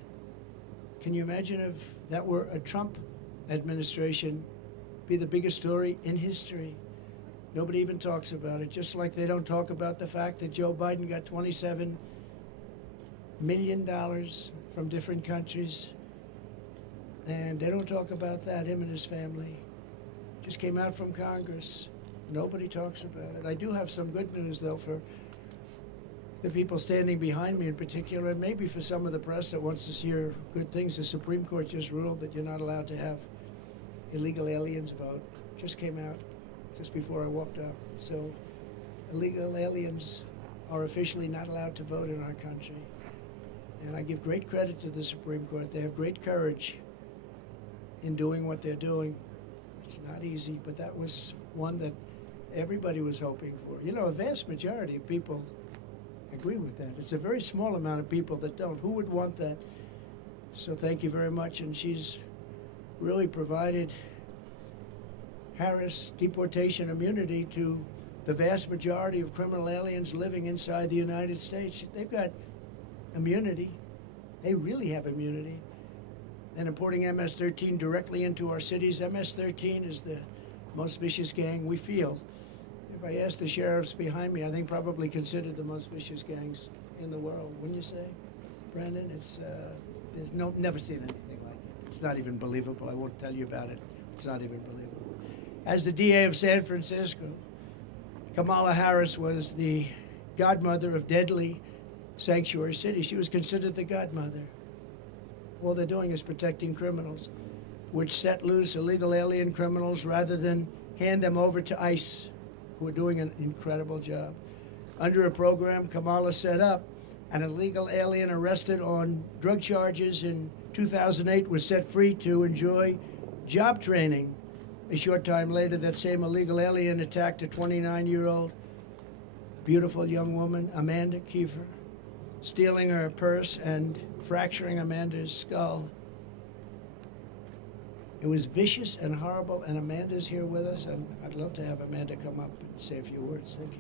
Can you imagine if that were a Trump administration, be the biggest story in history? Nobody even talks about it, just like they don't talk about the fact that Joe Biden got $27 million from different countries. And they don't talk about that, him and his family. Just came out from Congress. Nobody talks about it. I do have some good news, though, for the people standing behind me in particular, and maybe for some of the press that wants to hear good things. The Supreme Court just ruled that you're not allowed to have illegal aliens vote. Just came out just before I walked up. So illegal aliens are officially not allowed to vote in our country. And I give great credit to the Supreme Court. They have great courage in doing what they're doing. It's not easy, but that was one that everybody was hoping for. You know, a vast majority of people agree with that. It's a very small amount of people that don't. Who would want that? So thank you very much. And she's really provided Harris deportation immunity to the vast majority of criminal aliens living inside the United States. They've got immunity. They really have immunity. And importing MS-13 directly into our cities. MS-13 is the most vicious gang we feel. If I ask the sheriffs behind me, I think probably considered the most vicious gangs in the world. Wouldn't you say, Brandon? It's never seen anything like it. It's not even believable. I won't tell you about it. It's not even believable. As the DA of San Francisco, Kamala Harris was the godmother of deadly sanctuary cities. She was considered the godmother. All they're doing is protecting criminals, which set loose illegal alien criminals rather than hand them over to ICE, who are doing an incredible job. Under a program Kamala set up, an illegal alien arrested on drug charges in 2008 was set free to enjoy job training A short time later, that same illegal alien attacked a 29-year-old beautiful young woman, Amanda Kiefer, stealing her purse and fracturing Amanda's skull. It was vicious and horrible, and Amanda's here with us, and I'd love to have Amanda come up and say a few words. Thank you.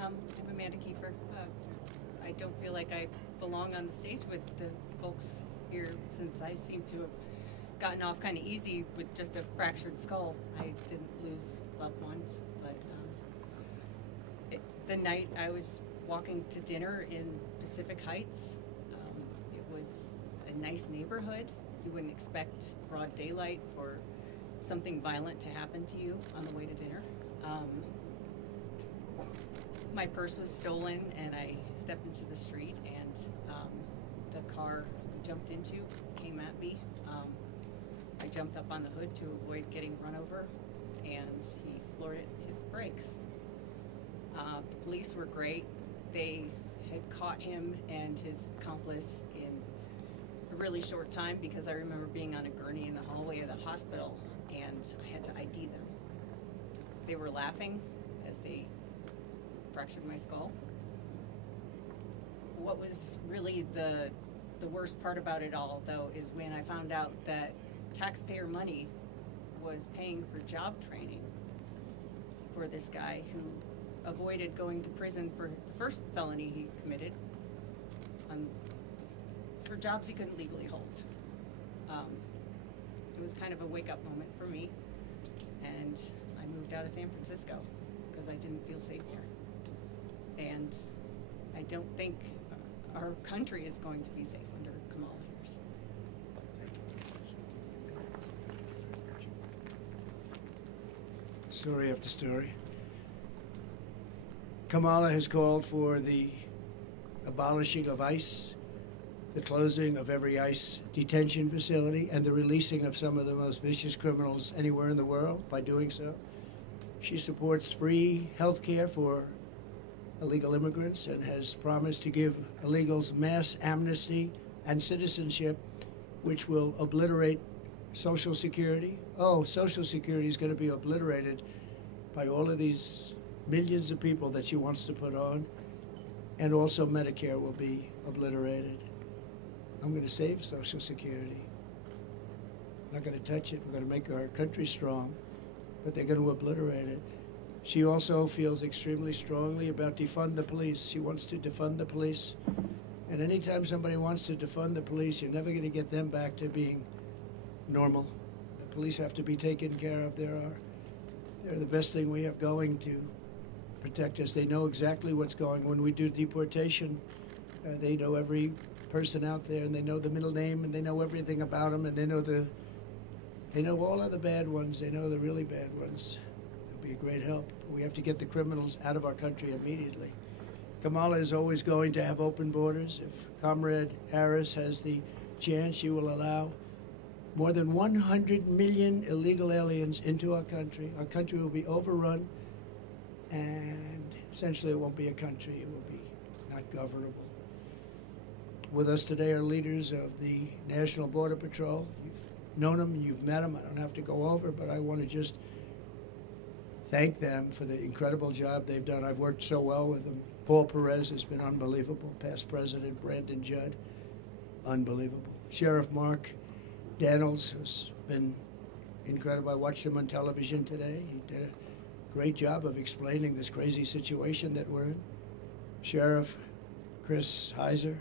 I'm Amanda Kiefer. I don't feel like I belong on the stage with the folks here, since I seem to have gotten off kind of easy with just a fractured skull. I didn't lose loved ones, but the night I was walking to dinner in Pacific Heights, it was a nice neighborhood. You wouldn't expect broad daylight for something violent to happen to you on the way to dinner. My purse was stolen, and I stepped into the street, and the car he jumped into came at me. I jumped up on the hood to avoid getting run over, and he floored it and hit the brakes. The police were great. They had caught him and his accomplice in a really short time, because I remember being on a gurney in the hallway of the hospital, and I had to ID them. They were laughing as they fractured my skull. What was really the worst part about it all, though, is when I found out that taxpayer money was paying for job training for this guy who avoided going to prison for the first felony he committed for jobs he couldn't legally hold. It was kind of a wake-up moment for me, and I moved out of San Francisco because I didn't feel safe here. And I don't think our country is going to be safe under Kamala Harris. Story after story. Kamala has called for the abolishing of ICE, the closing of every ICE detention facility, and the releasing of some of the most vicious criminals anywhere in the world by doing so. She supports free health care for illegal immigrants and has promised to give illegals mass amnesty and citizenship, which will obliterate Social Security. Oh, Social Security is going to be obliterated by all of these millions of people that she wants to put on, and also Medicare will be obliterated. I'm going to save Social Security. I'm not going to touch it. We're going to make our country strong, but they're going to obliterate it. She also feels extremely strongly about defund the police. She wants to defund the police. And anytime somebody wants to defund the police, you're never going to get them back to being normal. The police have to be taken care of. They're the best thing we have going to protect us. They know exactly what's going on. When we do deportation, they know every person out there, and they know the middle name, and they know everything about them, and they know all of the bad ones. They know the really bad ones. It'll be a great help. We have to get the criminals out of our country immediately. Kamala is always going to have open borders. If Comrade Harris has the chance, she will allow more than 100 million illegal aliens into our country. Our country will be overrun, and essentially it won't be a country. It will be not governable. With us today are leaders of the National Border Patrol. You've known them, you've met them. I don't have to go over, but I want to just thank them for the incredible job they've done. I've worked so well with them. Paul Perez has been unbelievable. Past President Brandon Judd, unbelievable. Sheriff Mark Daniels has been incredible. I watched him on television today. He did a great job of explaining this crazy situation that we're in. Sheriff Chris Heiser.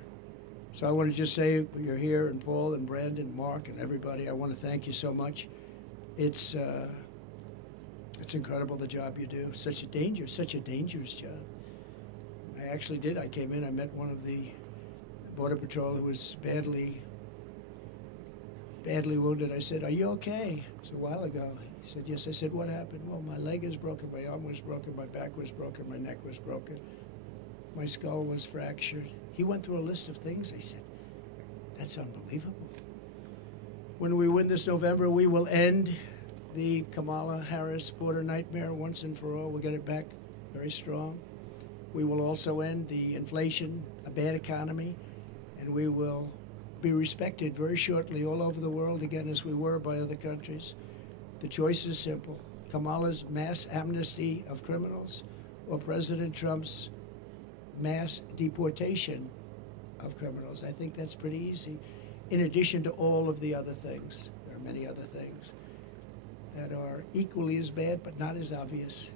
So I want to just say, you're here, and Paul and Brandon, Mark, and everybody, I want to thank you so much. It's incredible the job you do. Such a dangerous job. I actually did. I came in, I met one of the Border Patrol who was badly wounded. I said, "Are you okay?" It was a while ago. He said, "Yes." I said, "What happened?" "Well, my leg is broken, my arm was broken, my back was broken, my neck was broken, my skull was fractured." He went through a list of things. I said, "That's unbelievable." When we win this November, we will end the Kamala Harris border nightmare once and for all. We'll get it back very strong. We will also end the inflation, a bad economy, and we will be respected very shortly all over the world again, as we were by other countries. The choice is simple: Kamala's mass amnesty of criminals, or President Trump's mass deportation of criminals. I think that's pretty easy, in addition to all of the other things. There are many other things that are equally as bad but not as obvious.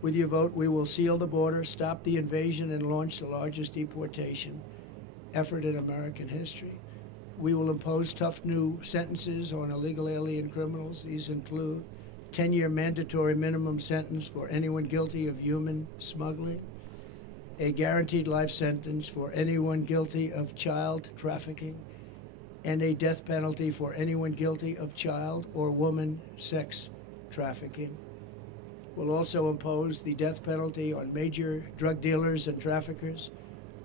With your vote, we will seal the border, stop the invasion, and launch the largest deportation effort in American history. We will impose tough new sentences on illegal alien criminals. These include 10-year mandatory minimum sentence for anyone guilty of human smuggling, a guaranteed life sentence for anyone guilty of child trafficking, and a death penalty for anyone guilty of child or woman sex trafficking. We'll also impose the death penalty on major drug dealers and traffickers.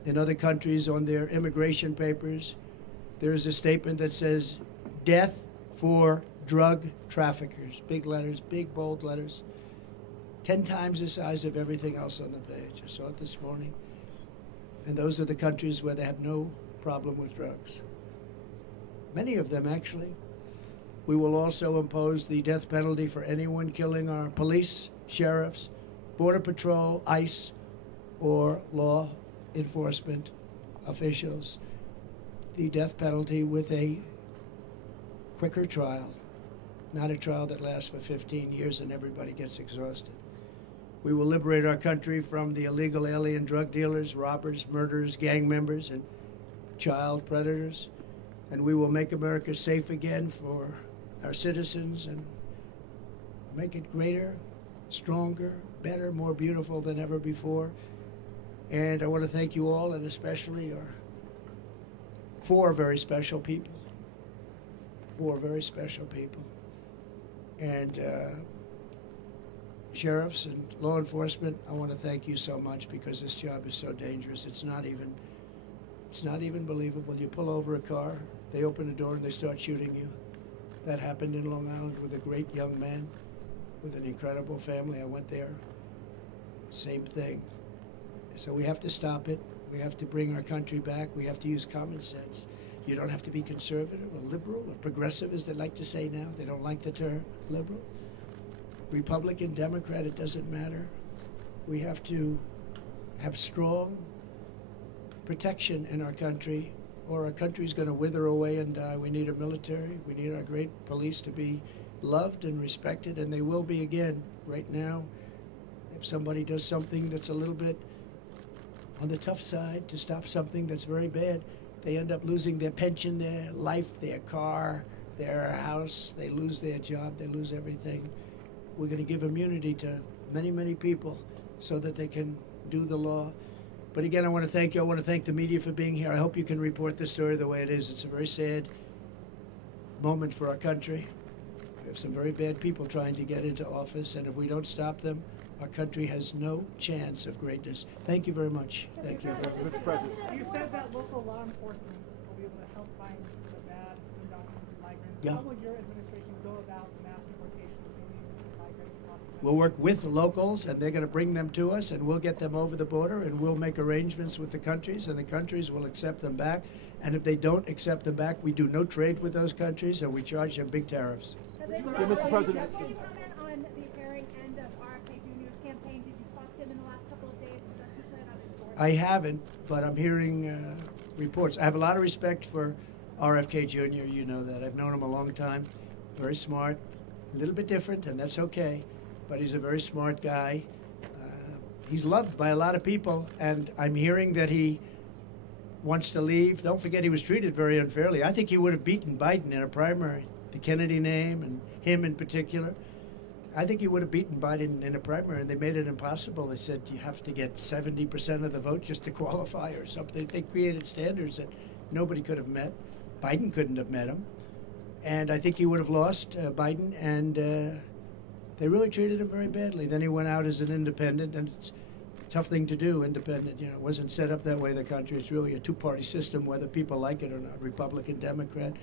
In other countries, on their immigration papers, there is a statement that says, "Death for drug traffickers." Big letters, big bold letters, 10 times the size of everything else on the page. I saw it this morning. And those are the countries where they have no problem with drugs. Many of them, actually. We will also impose the death penalty for anyone killing our police, sheriffs, Border Patrol, ICE, or law enforcement officials. The death penalty with a quicker trial, not a trial that lasts for 15 years and everybody gets exhausted. We will liberate our country from the illegal alien drug dealers, robbers, murderers, gang members, and child predators. And we will make America safe again for our citizens and make it greater, stronger, better, more beautiful than ever before. And I want to thank you all, and especially our 4 very special people. 4 very special people. And sheriffs and law enforcement, I want to thank you so much, because this job is so dangerous. It's not even believable. You pull over a car, they open the door and they start shooting you. That happened in Long Island with a great young man with an incredible family. I went there. Same thing. So we have to stop it. We have to bring our country back. We have to use common sense. You don't have to be conservative or liberal or progressive, as they like to say now. They don't like the term liberal. Republican, Democrat, it doesn't matter. We have to have strong protection in our country, or our country's going to wither away and die. We need a military. We need our great police to be loved and respected, and they will be again. Right now, if somebody does something that's a little bit on the tough side to stop something that's very bad, they end up losing their pension, their life, their car, their house. They lose their job. They lose everything. We're going to give immunity to many, many people so that they can do the law. But again, I want to thank you. I want to thank the media for being here. I hope you can report the story the way it is. It's a very sad moment for our country. We have some very bad people trying to get into office, and if we don't stop them, our country has no chance of greatness. Thank you very much. Thank you. Mr. President, you said that local law enforcement will be able to help find the bad undocumented migrants. Yeah. How will your administration go about the mass deportation of illegal migrants across the country? We'll work with locals, and they're going to bring them to us, and we'll get them over the border, and we'll make arrangements with the countries, and the countries will accept them back. And if they don't accept them back, we do no trade with those countries, and we charge them big tariffs. Mr. President. Can you comment on the airing end of RFK Jr.'s campaign? Did you talk to him in the last couple of days? Does he plan on endorsing? I haven't, but I'm hearing reports. I have a lot of respect for RFK Jr., you know that. I've known him a long time. Very smart, a little bit different, and that's okay. But he's a very smart guy. He's loved by a lot of people, and I'm hearing that he wants to leave. Don't forget, he was treated very unfairly. I think he would have beaten Biden in a primary, the Kennedy name and him in particular. I think he would have beaten Biden in a primary, and they made it impossible. They said you have to get 70% of the vote just to qualify or something. They created standards that nobody could have met. Biden couldn't have met him. And I think he would have lost Biden, and they really treated him very badly. Then he went out as an independent, and it's a tough thing to do, independent. You know, it wasn't set up that way, the country. It's really a two-party system, whether people like it or not, Republican, Democrat.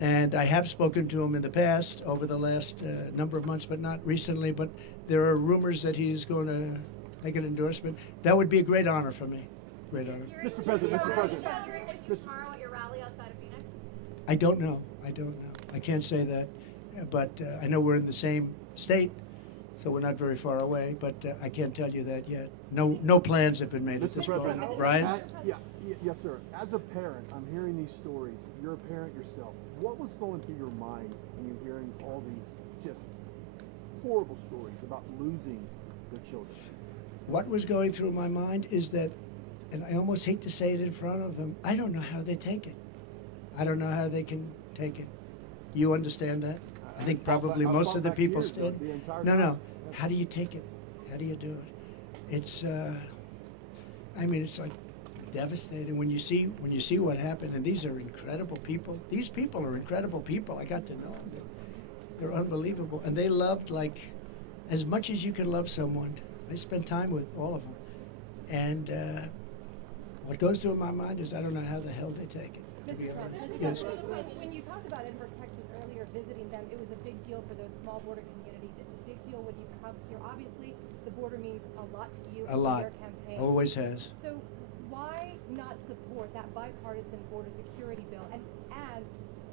And I have spoken to him in the past, over the last number of months, but not recently. But there are rumors that he's going to make an endorsement. That would be a great honor for me. Great honor. Mr. President, Mr. President. Tomorrow at your rally outside of I don't know. I can't say that, but I know we're in the same state, so we're not very far away. But I can't tell you that yet. No plans have been made at Mr. this President, moment. Brian? Yes, sir. As a parent, I'm hearing these stories. You're a parent yourself. What was going through your mind when you're hearing all these just horrible stories about losing their children? What was going through my mind is that, and I almost hate to say it in front of them, I don't know how they take it. I don't know how they can take it. You understand that? I think probably most of the people still. No. How do you take it? How do you do it? It's, I mean, it's like devastating when you see what happened. And these are incredible people. These people are incredible people. I got to know them. They're unbelievable, and they loved like as much as you can love someone. I spent time with all of them, and what goes through my mind is I don't know how the hell they take it. To be honest. Yes. When you talked about Edinburgh, Texas earlier, visiting them, it was a big deal for those small border communities. It's a big deal when you come here. Obviously, the border means a lot to you. A lot. Your campaign. Always has. So why not support that bipartisan border security bill? And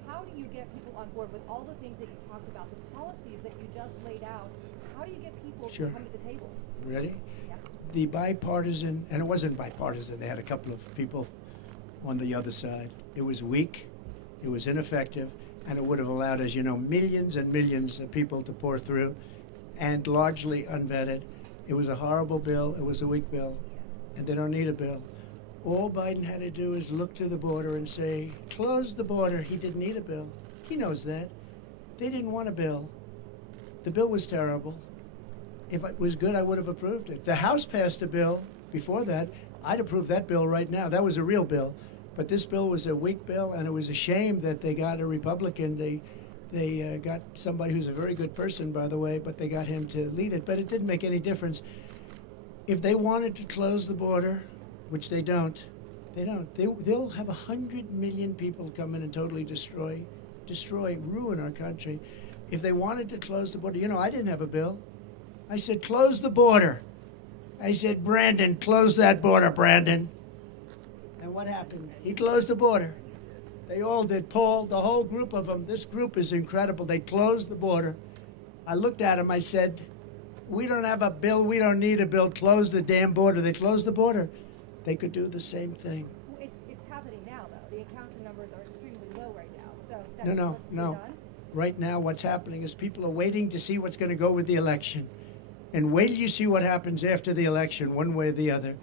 how do you get people on board with all the things that you talked about, the policies that you just laid out? How do you get people to come to the table? Ready? Yeah. The bipartisan, and it wasn't bipartisan, they had a couple of people on the other side. It was weak, it was ineffective, and it would have allowed, as you know, millions and millions of people to pour through, and largely unvetted. It was a horrible bill, it was a weak bill, and they don't need a bill. All Biden had to do is look to the border and say, close the border. He didn't need a bill. He knows that. They didn't want a bill. The bill was terrible. If it was good, I would have approved it. The House passed a bill before that. I'd approve that bill right now. That was a real bill. But this bill was a weak bill, and it was a shame that they got a Republican. They got somebody who's a very good person, by the way, but they got him to lead it. But it didn't make any difference. If they wanted to close the border, which they don't. They'll have 100 million people come in and totally destroy, ruin our country. If they wanted to close the border, I didn't have a bill. I said, close the border. I said, Brandon, close that border, Brandon. And what happened? He closed the border. They all did. Paul, the whole group of them, this group is incredible. They closed the border. I looked at him, I said, we don't have a bill, we don't need a bill, close the damn border. They closed the border. They could do the same thing. Well, it's happening now, though. The encounter numbers are extremely low right now. So that's No. done. Right now, what's happening is people are waiting to see what's going to go with the election. And wait till you see what happens after the election, one way or the other.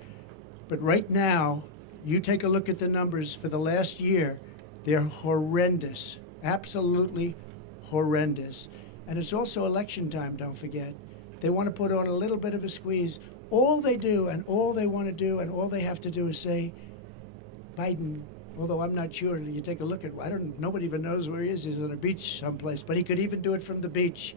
But right now, you take a look at the numbers for the last year. They're horrendous, absolutely horrendous. And it's also election time, don't forget. They want to put on a little bit of a squeeze. All they do and all they want to do and all they have to do is say, Biden, although I'm not sure, you take a look at, nobody even knows where he is. He's on a beach someplace, but he could even do it from the beach.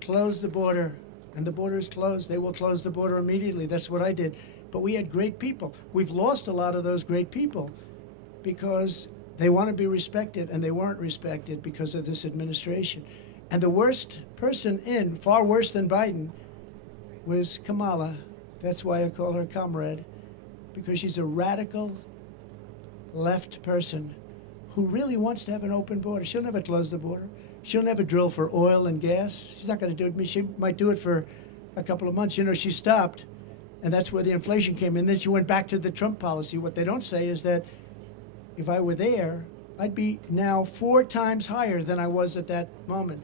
Close the border, and the border is closed. They will close the border immediately. That's what I did. But we had great people. We've lost a lot of those great people because they want to be respected, and they weren't respected because of this administration. And the worst person in, far worse than Biden, was Kamala. That's why I call her comrade, because she's a radical left person who really wants to have an open border. She'll never close the border. She'll never drill for oil and gas. She's not going to do it. She might do it for a couple of months. She stopped, and that's where the inflation came in. Then she went back to the Trump policy. What they don't say is that if I were there, I'd be now 4 times higher than I was at that moment.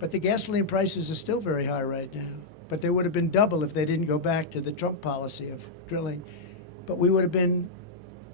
But the gasoline prices are still very high right now. But they would have been double if they didn't go back to the Trump policy of drilling. But we would have been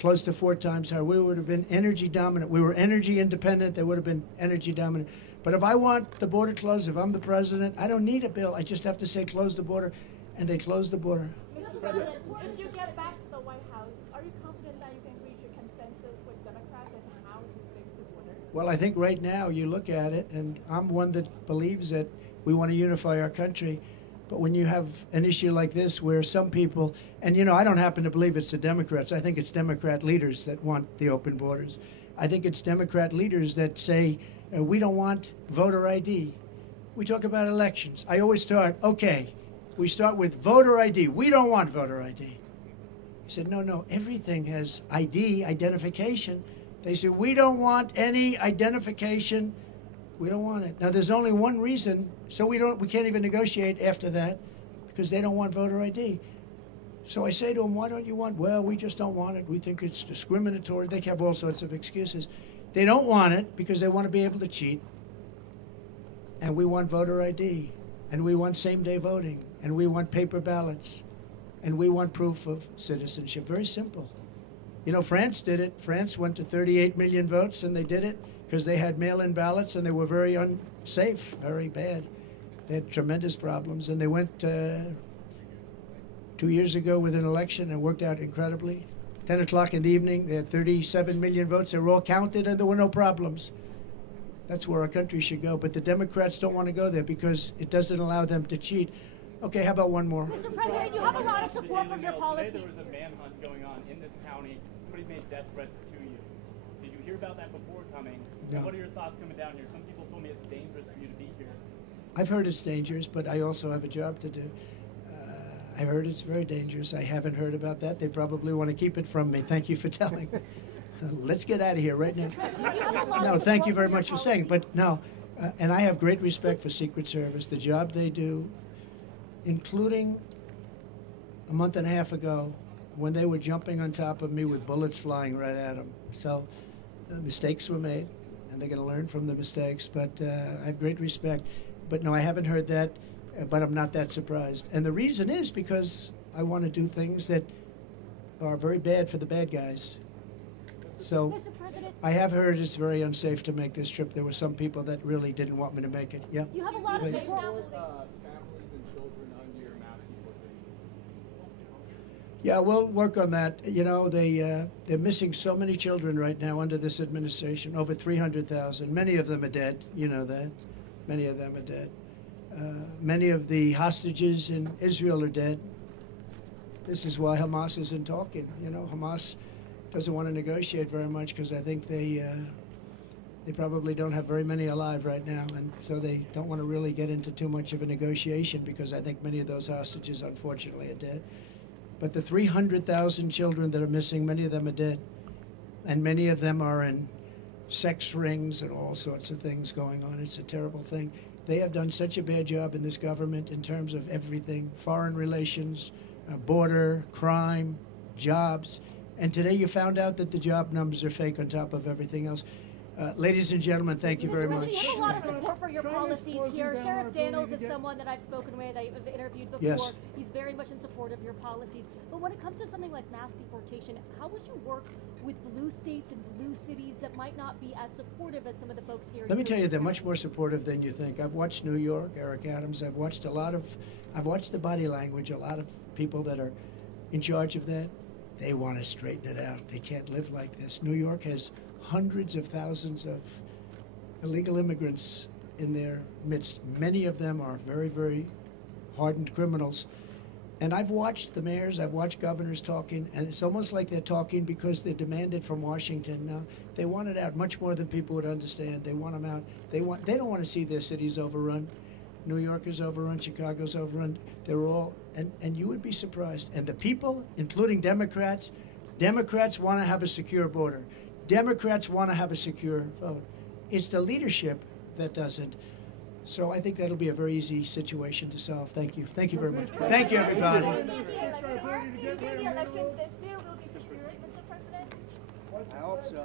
close to 4 times higher. We would have been energy dominant. We were energy independent. They would have been energy dominant. But if I want the border closed, if I'm the president, I don't need a bill. I just have to say close the border, and they close the border. Mr. President, if you get back to the White House, are you confident that you can reach a consensus with Democrats and how to fix the border? Well, I think right now you look at it, and I'm one that believes that we want to unify our country. But when you have an issue like this where some people, and I don't happen to believe it's the Democrats. I think it's Democrat leaders that want the open borders. I think it's Democrat leaders that say, we don't want voter ID. We talk about elections. I always start, okay, we start with voter ID. We don't want voter ID. He said, no, everything has ID, identification. They say, we don't want any identification. We don't want it. Now, there's only one reason, so we can't even negotiate after that, because they don't want voter ID. So I say to them, why don't you want? Well, we just don't want it. We think it's discriminatory. They have all sorts of excuses. They don't want it because they want to be able to cheat. And we want voter ID. And we want same-day voting. And we want paper ballots. And we want proof of citizenship. Very simple. You know, France did it. France went to 38 million votes, and they did it because they had mail-in ballots, and they were very unsafe, very bad. They had tremendous problems. And they went 2 years ago with an election and worked out incredibly. 10 o'clock in the evening, they had 37 million votes. They were all counted, and there were no problems. That's where our country should go. But the Democrats don't want to go there because it doesn't allow them to cheat. Okay, how about one more? Mr. President, you have a lot of support from your policies. Today there was a manhunt going on in this county. Somebody made death threats to you. Did you hear about that before coming? No. What are your thoughts coming down here? Some people told me it's dangerous for you to be here. I've heard it's dangerous, but I also have a job to do. I heard it's very dangerous. I haven't heard about that. They probably want to keep it from me. Thank you for telling me. Let's get out of here right now. No, thank you very much for saying. But no, and I have great respect for Secret Service, the job they do, including a month and a half ago when they were jumping on top of me with bullets flying right at them. So mistakes were made, and they're going to learn from the mistakes. But I have great respect. But no, I haven't heard that. But I'm not that surprised. And the reason is because I want to do things that are very bad for the bad guys. So I have heard it's very unsafe to make this trip. There were some people that really didn't want me to make it. Yeah. You have a lot of Families support. and children under your mass deportation. Yeah, we'll work on that. You know, they're missing so many children right now under this administration, over 300,000. Many of them are dead. You know that. Many of them are dead. Many of the hostages in Israel are dead. This is why Hamas isn't talking. You know, Hamas doesn't want to negotiate very much because I think they probably don't have very many alive right now, and so they don't want to really get into too much of a negotiation because I think many of those hostages, unfortunately, are dead. But the 300,000 children that are missing, many of them are dead, and many of them are in sex rings and all sorts of things going on. It's a terrible thing. They have done such a bad job in this government in terms of everything, foreign relations, border, crime, jobs. And today you found out that the job numbers are fake on top of everything else. Ladies and gentlemen, thank you very much. You have a lot of support for your policies here. Sheriff Daniels is someone that I've spoken with, I've interviewed before. Yes. He's very much in support of your policies. But when it comes to something like mass deportation, how would you work with blue states and blue cities that might not be as supportive as some of the folks here? Let me tell you, they're much more supportive than you think. I've watched New York, Eric Adams. I've watched the body language, a lot of people that are in charge of that. They want to straighten it out. They can't live like this. New York has hundreds of thousands of illegal immigrants in their midst. Many of them are very, very hardened criminals. And I've watched the mayors, I've watched governors talking, and it's almost like they're talking because they're demanded from Washington. Now, they want it out much more than people would understand. They want them out. They don't want to see their cities overrun. New York is overrun, Chicago's overrun. They're all, and you would be surprised. And the people, including Democrats want to have a secure border. Democrats want to have a secure vote. It's the leadership that doesn't. So I think that'll be a very easy situation to solve. Thank you. Thank you very much. Thank you, everybody. Do you think the election this year will be secured, Mr. President? I hope so.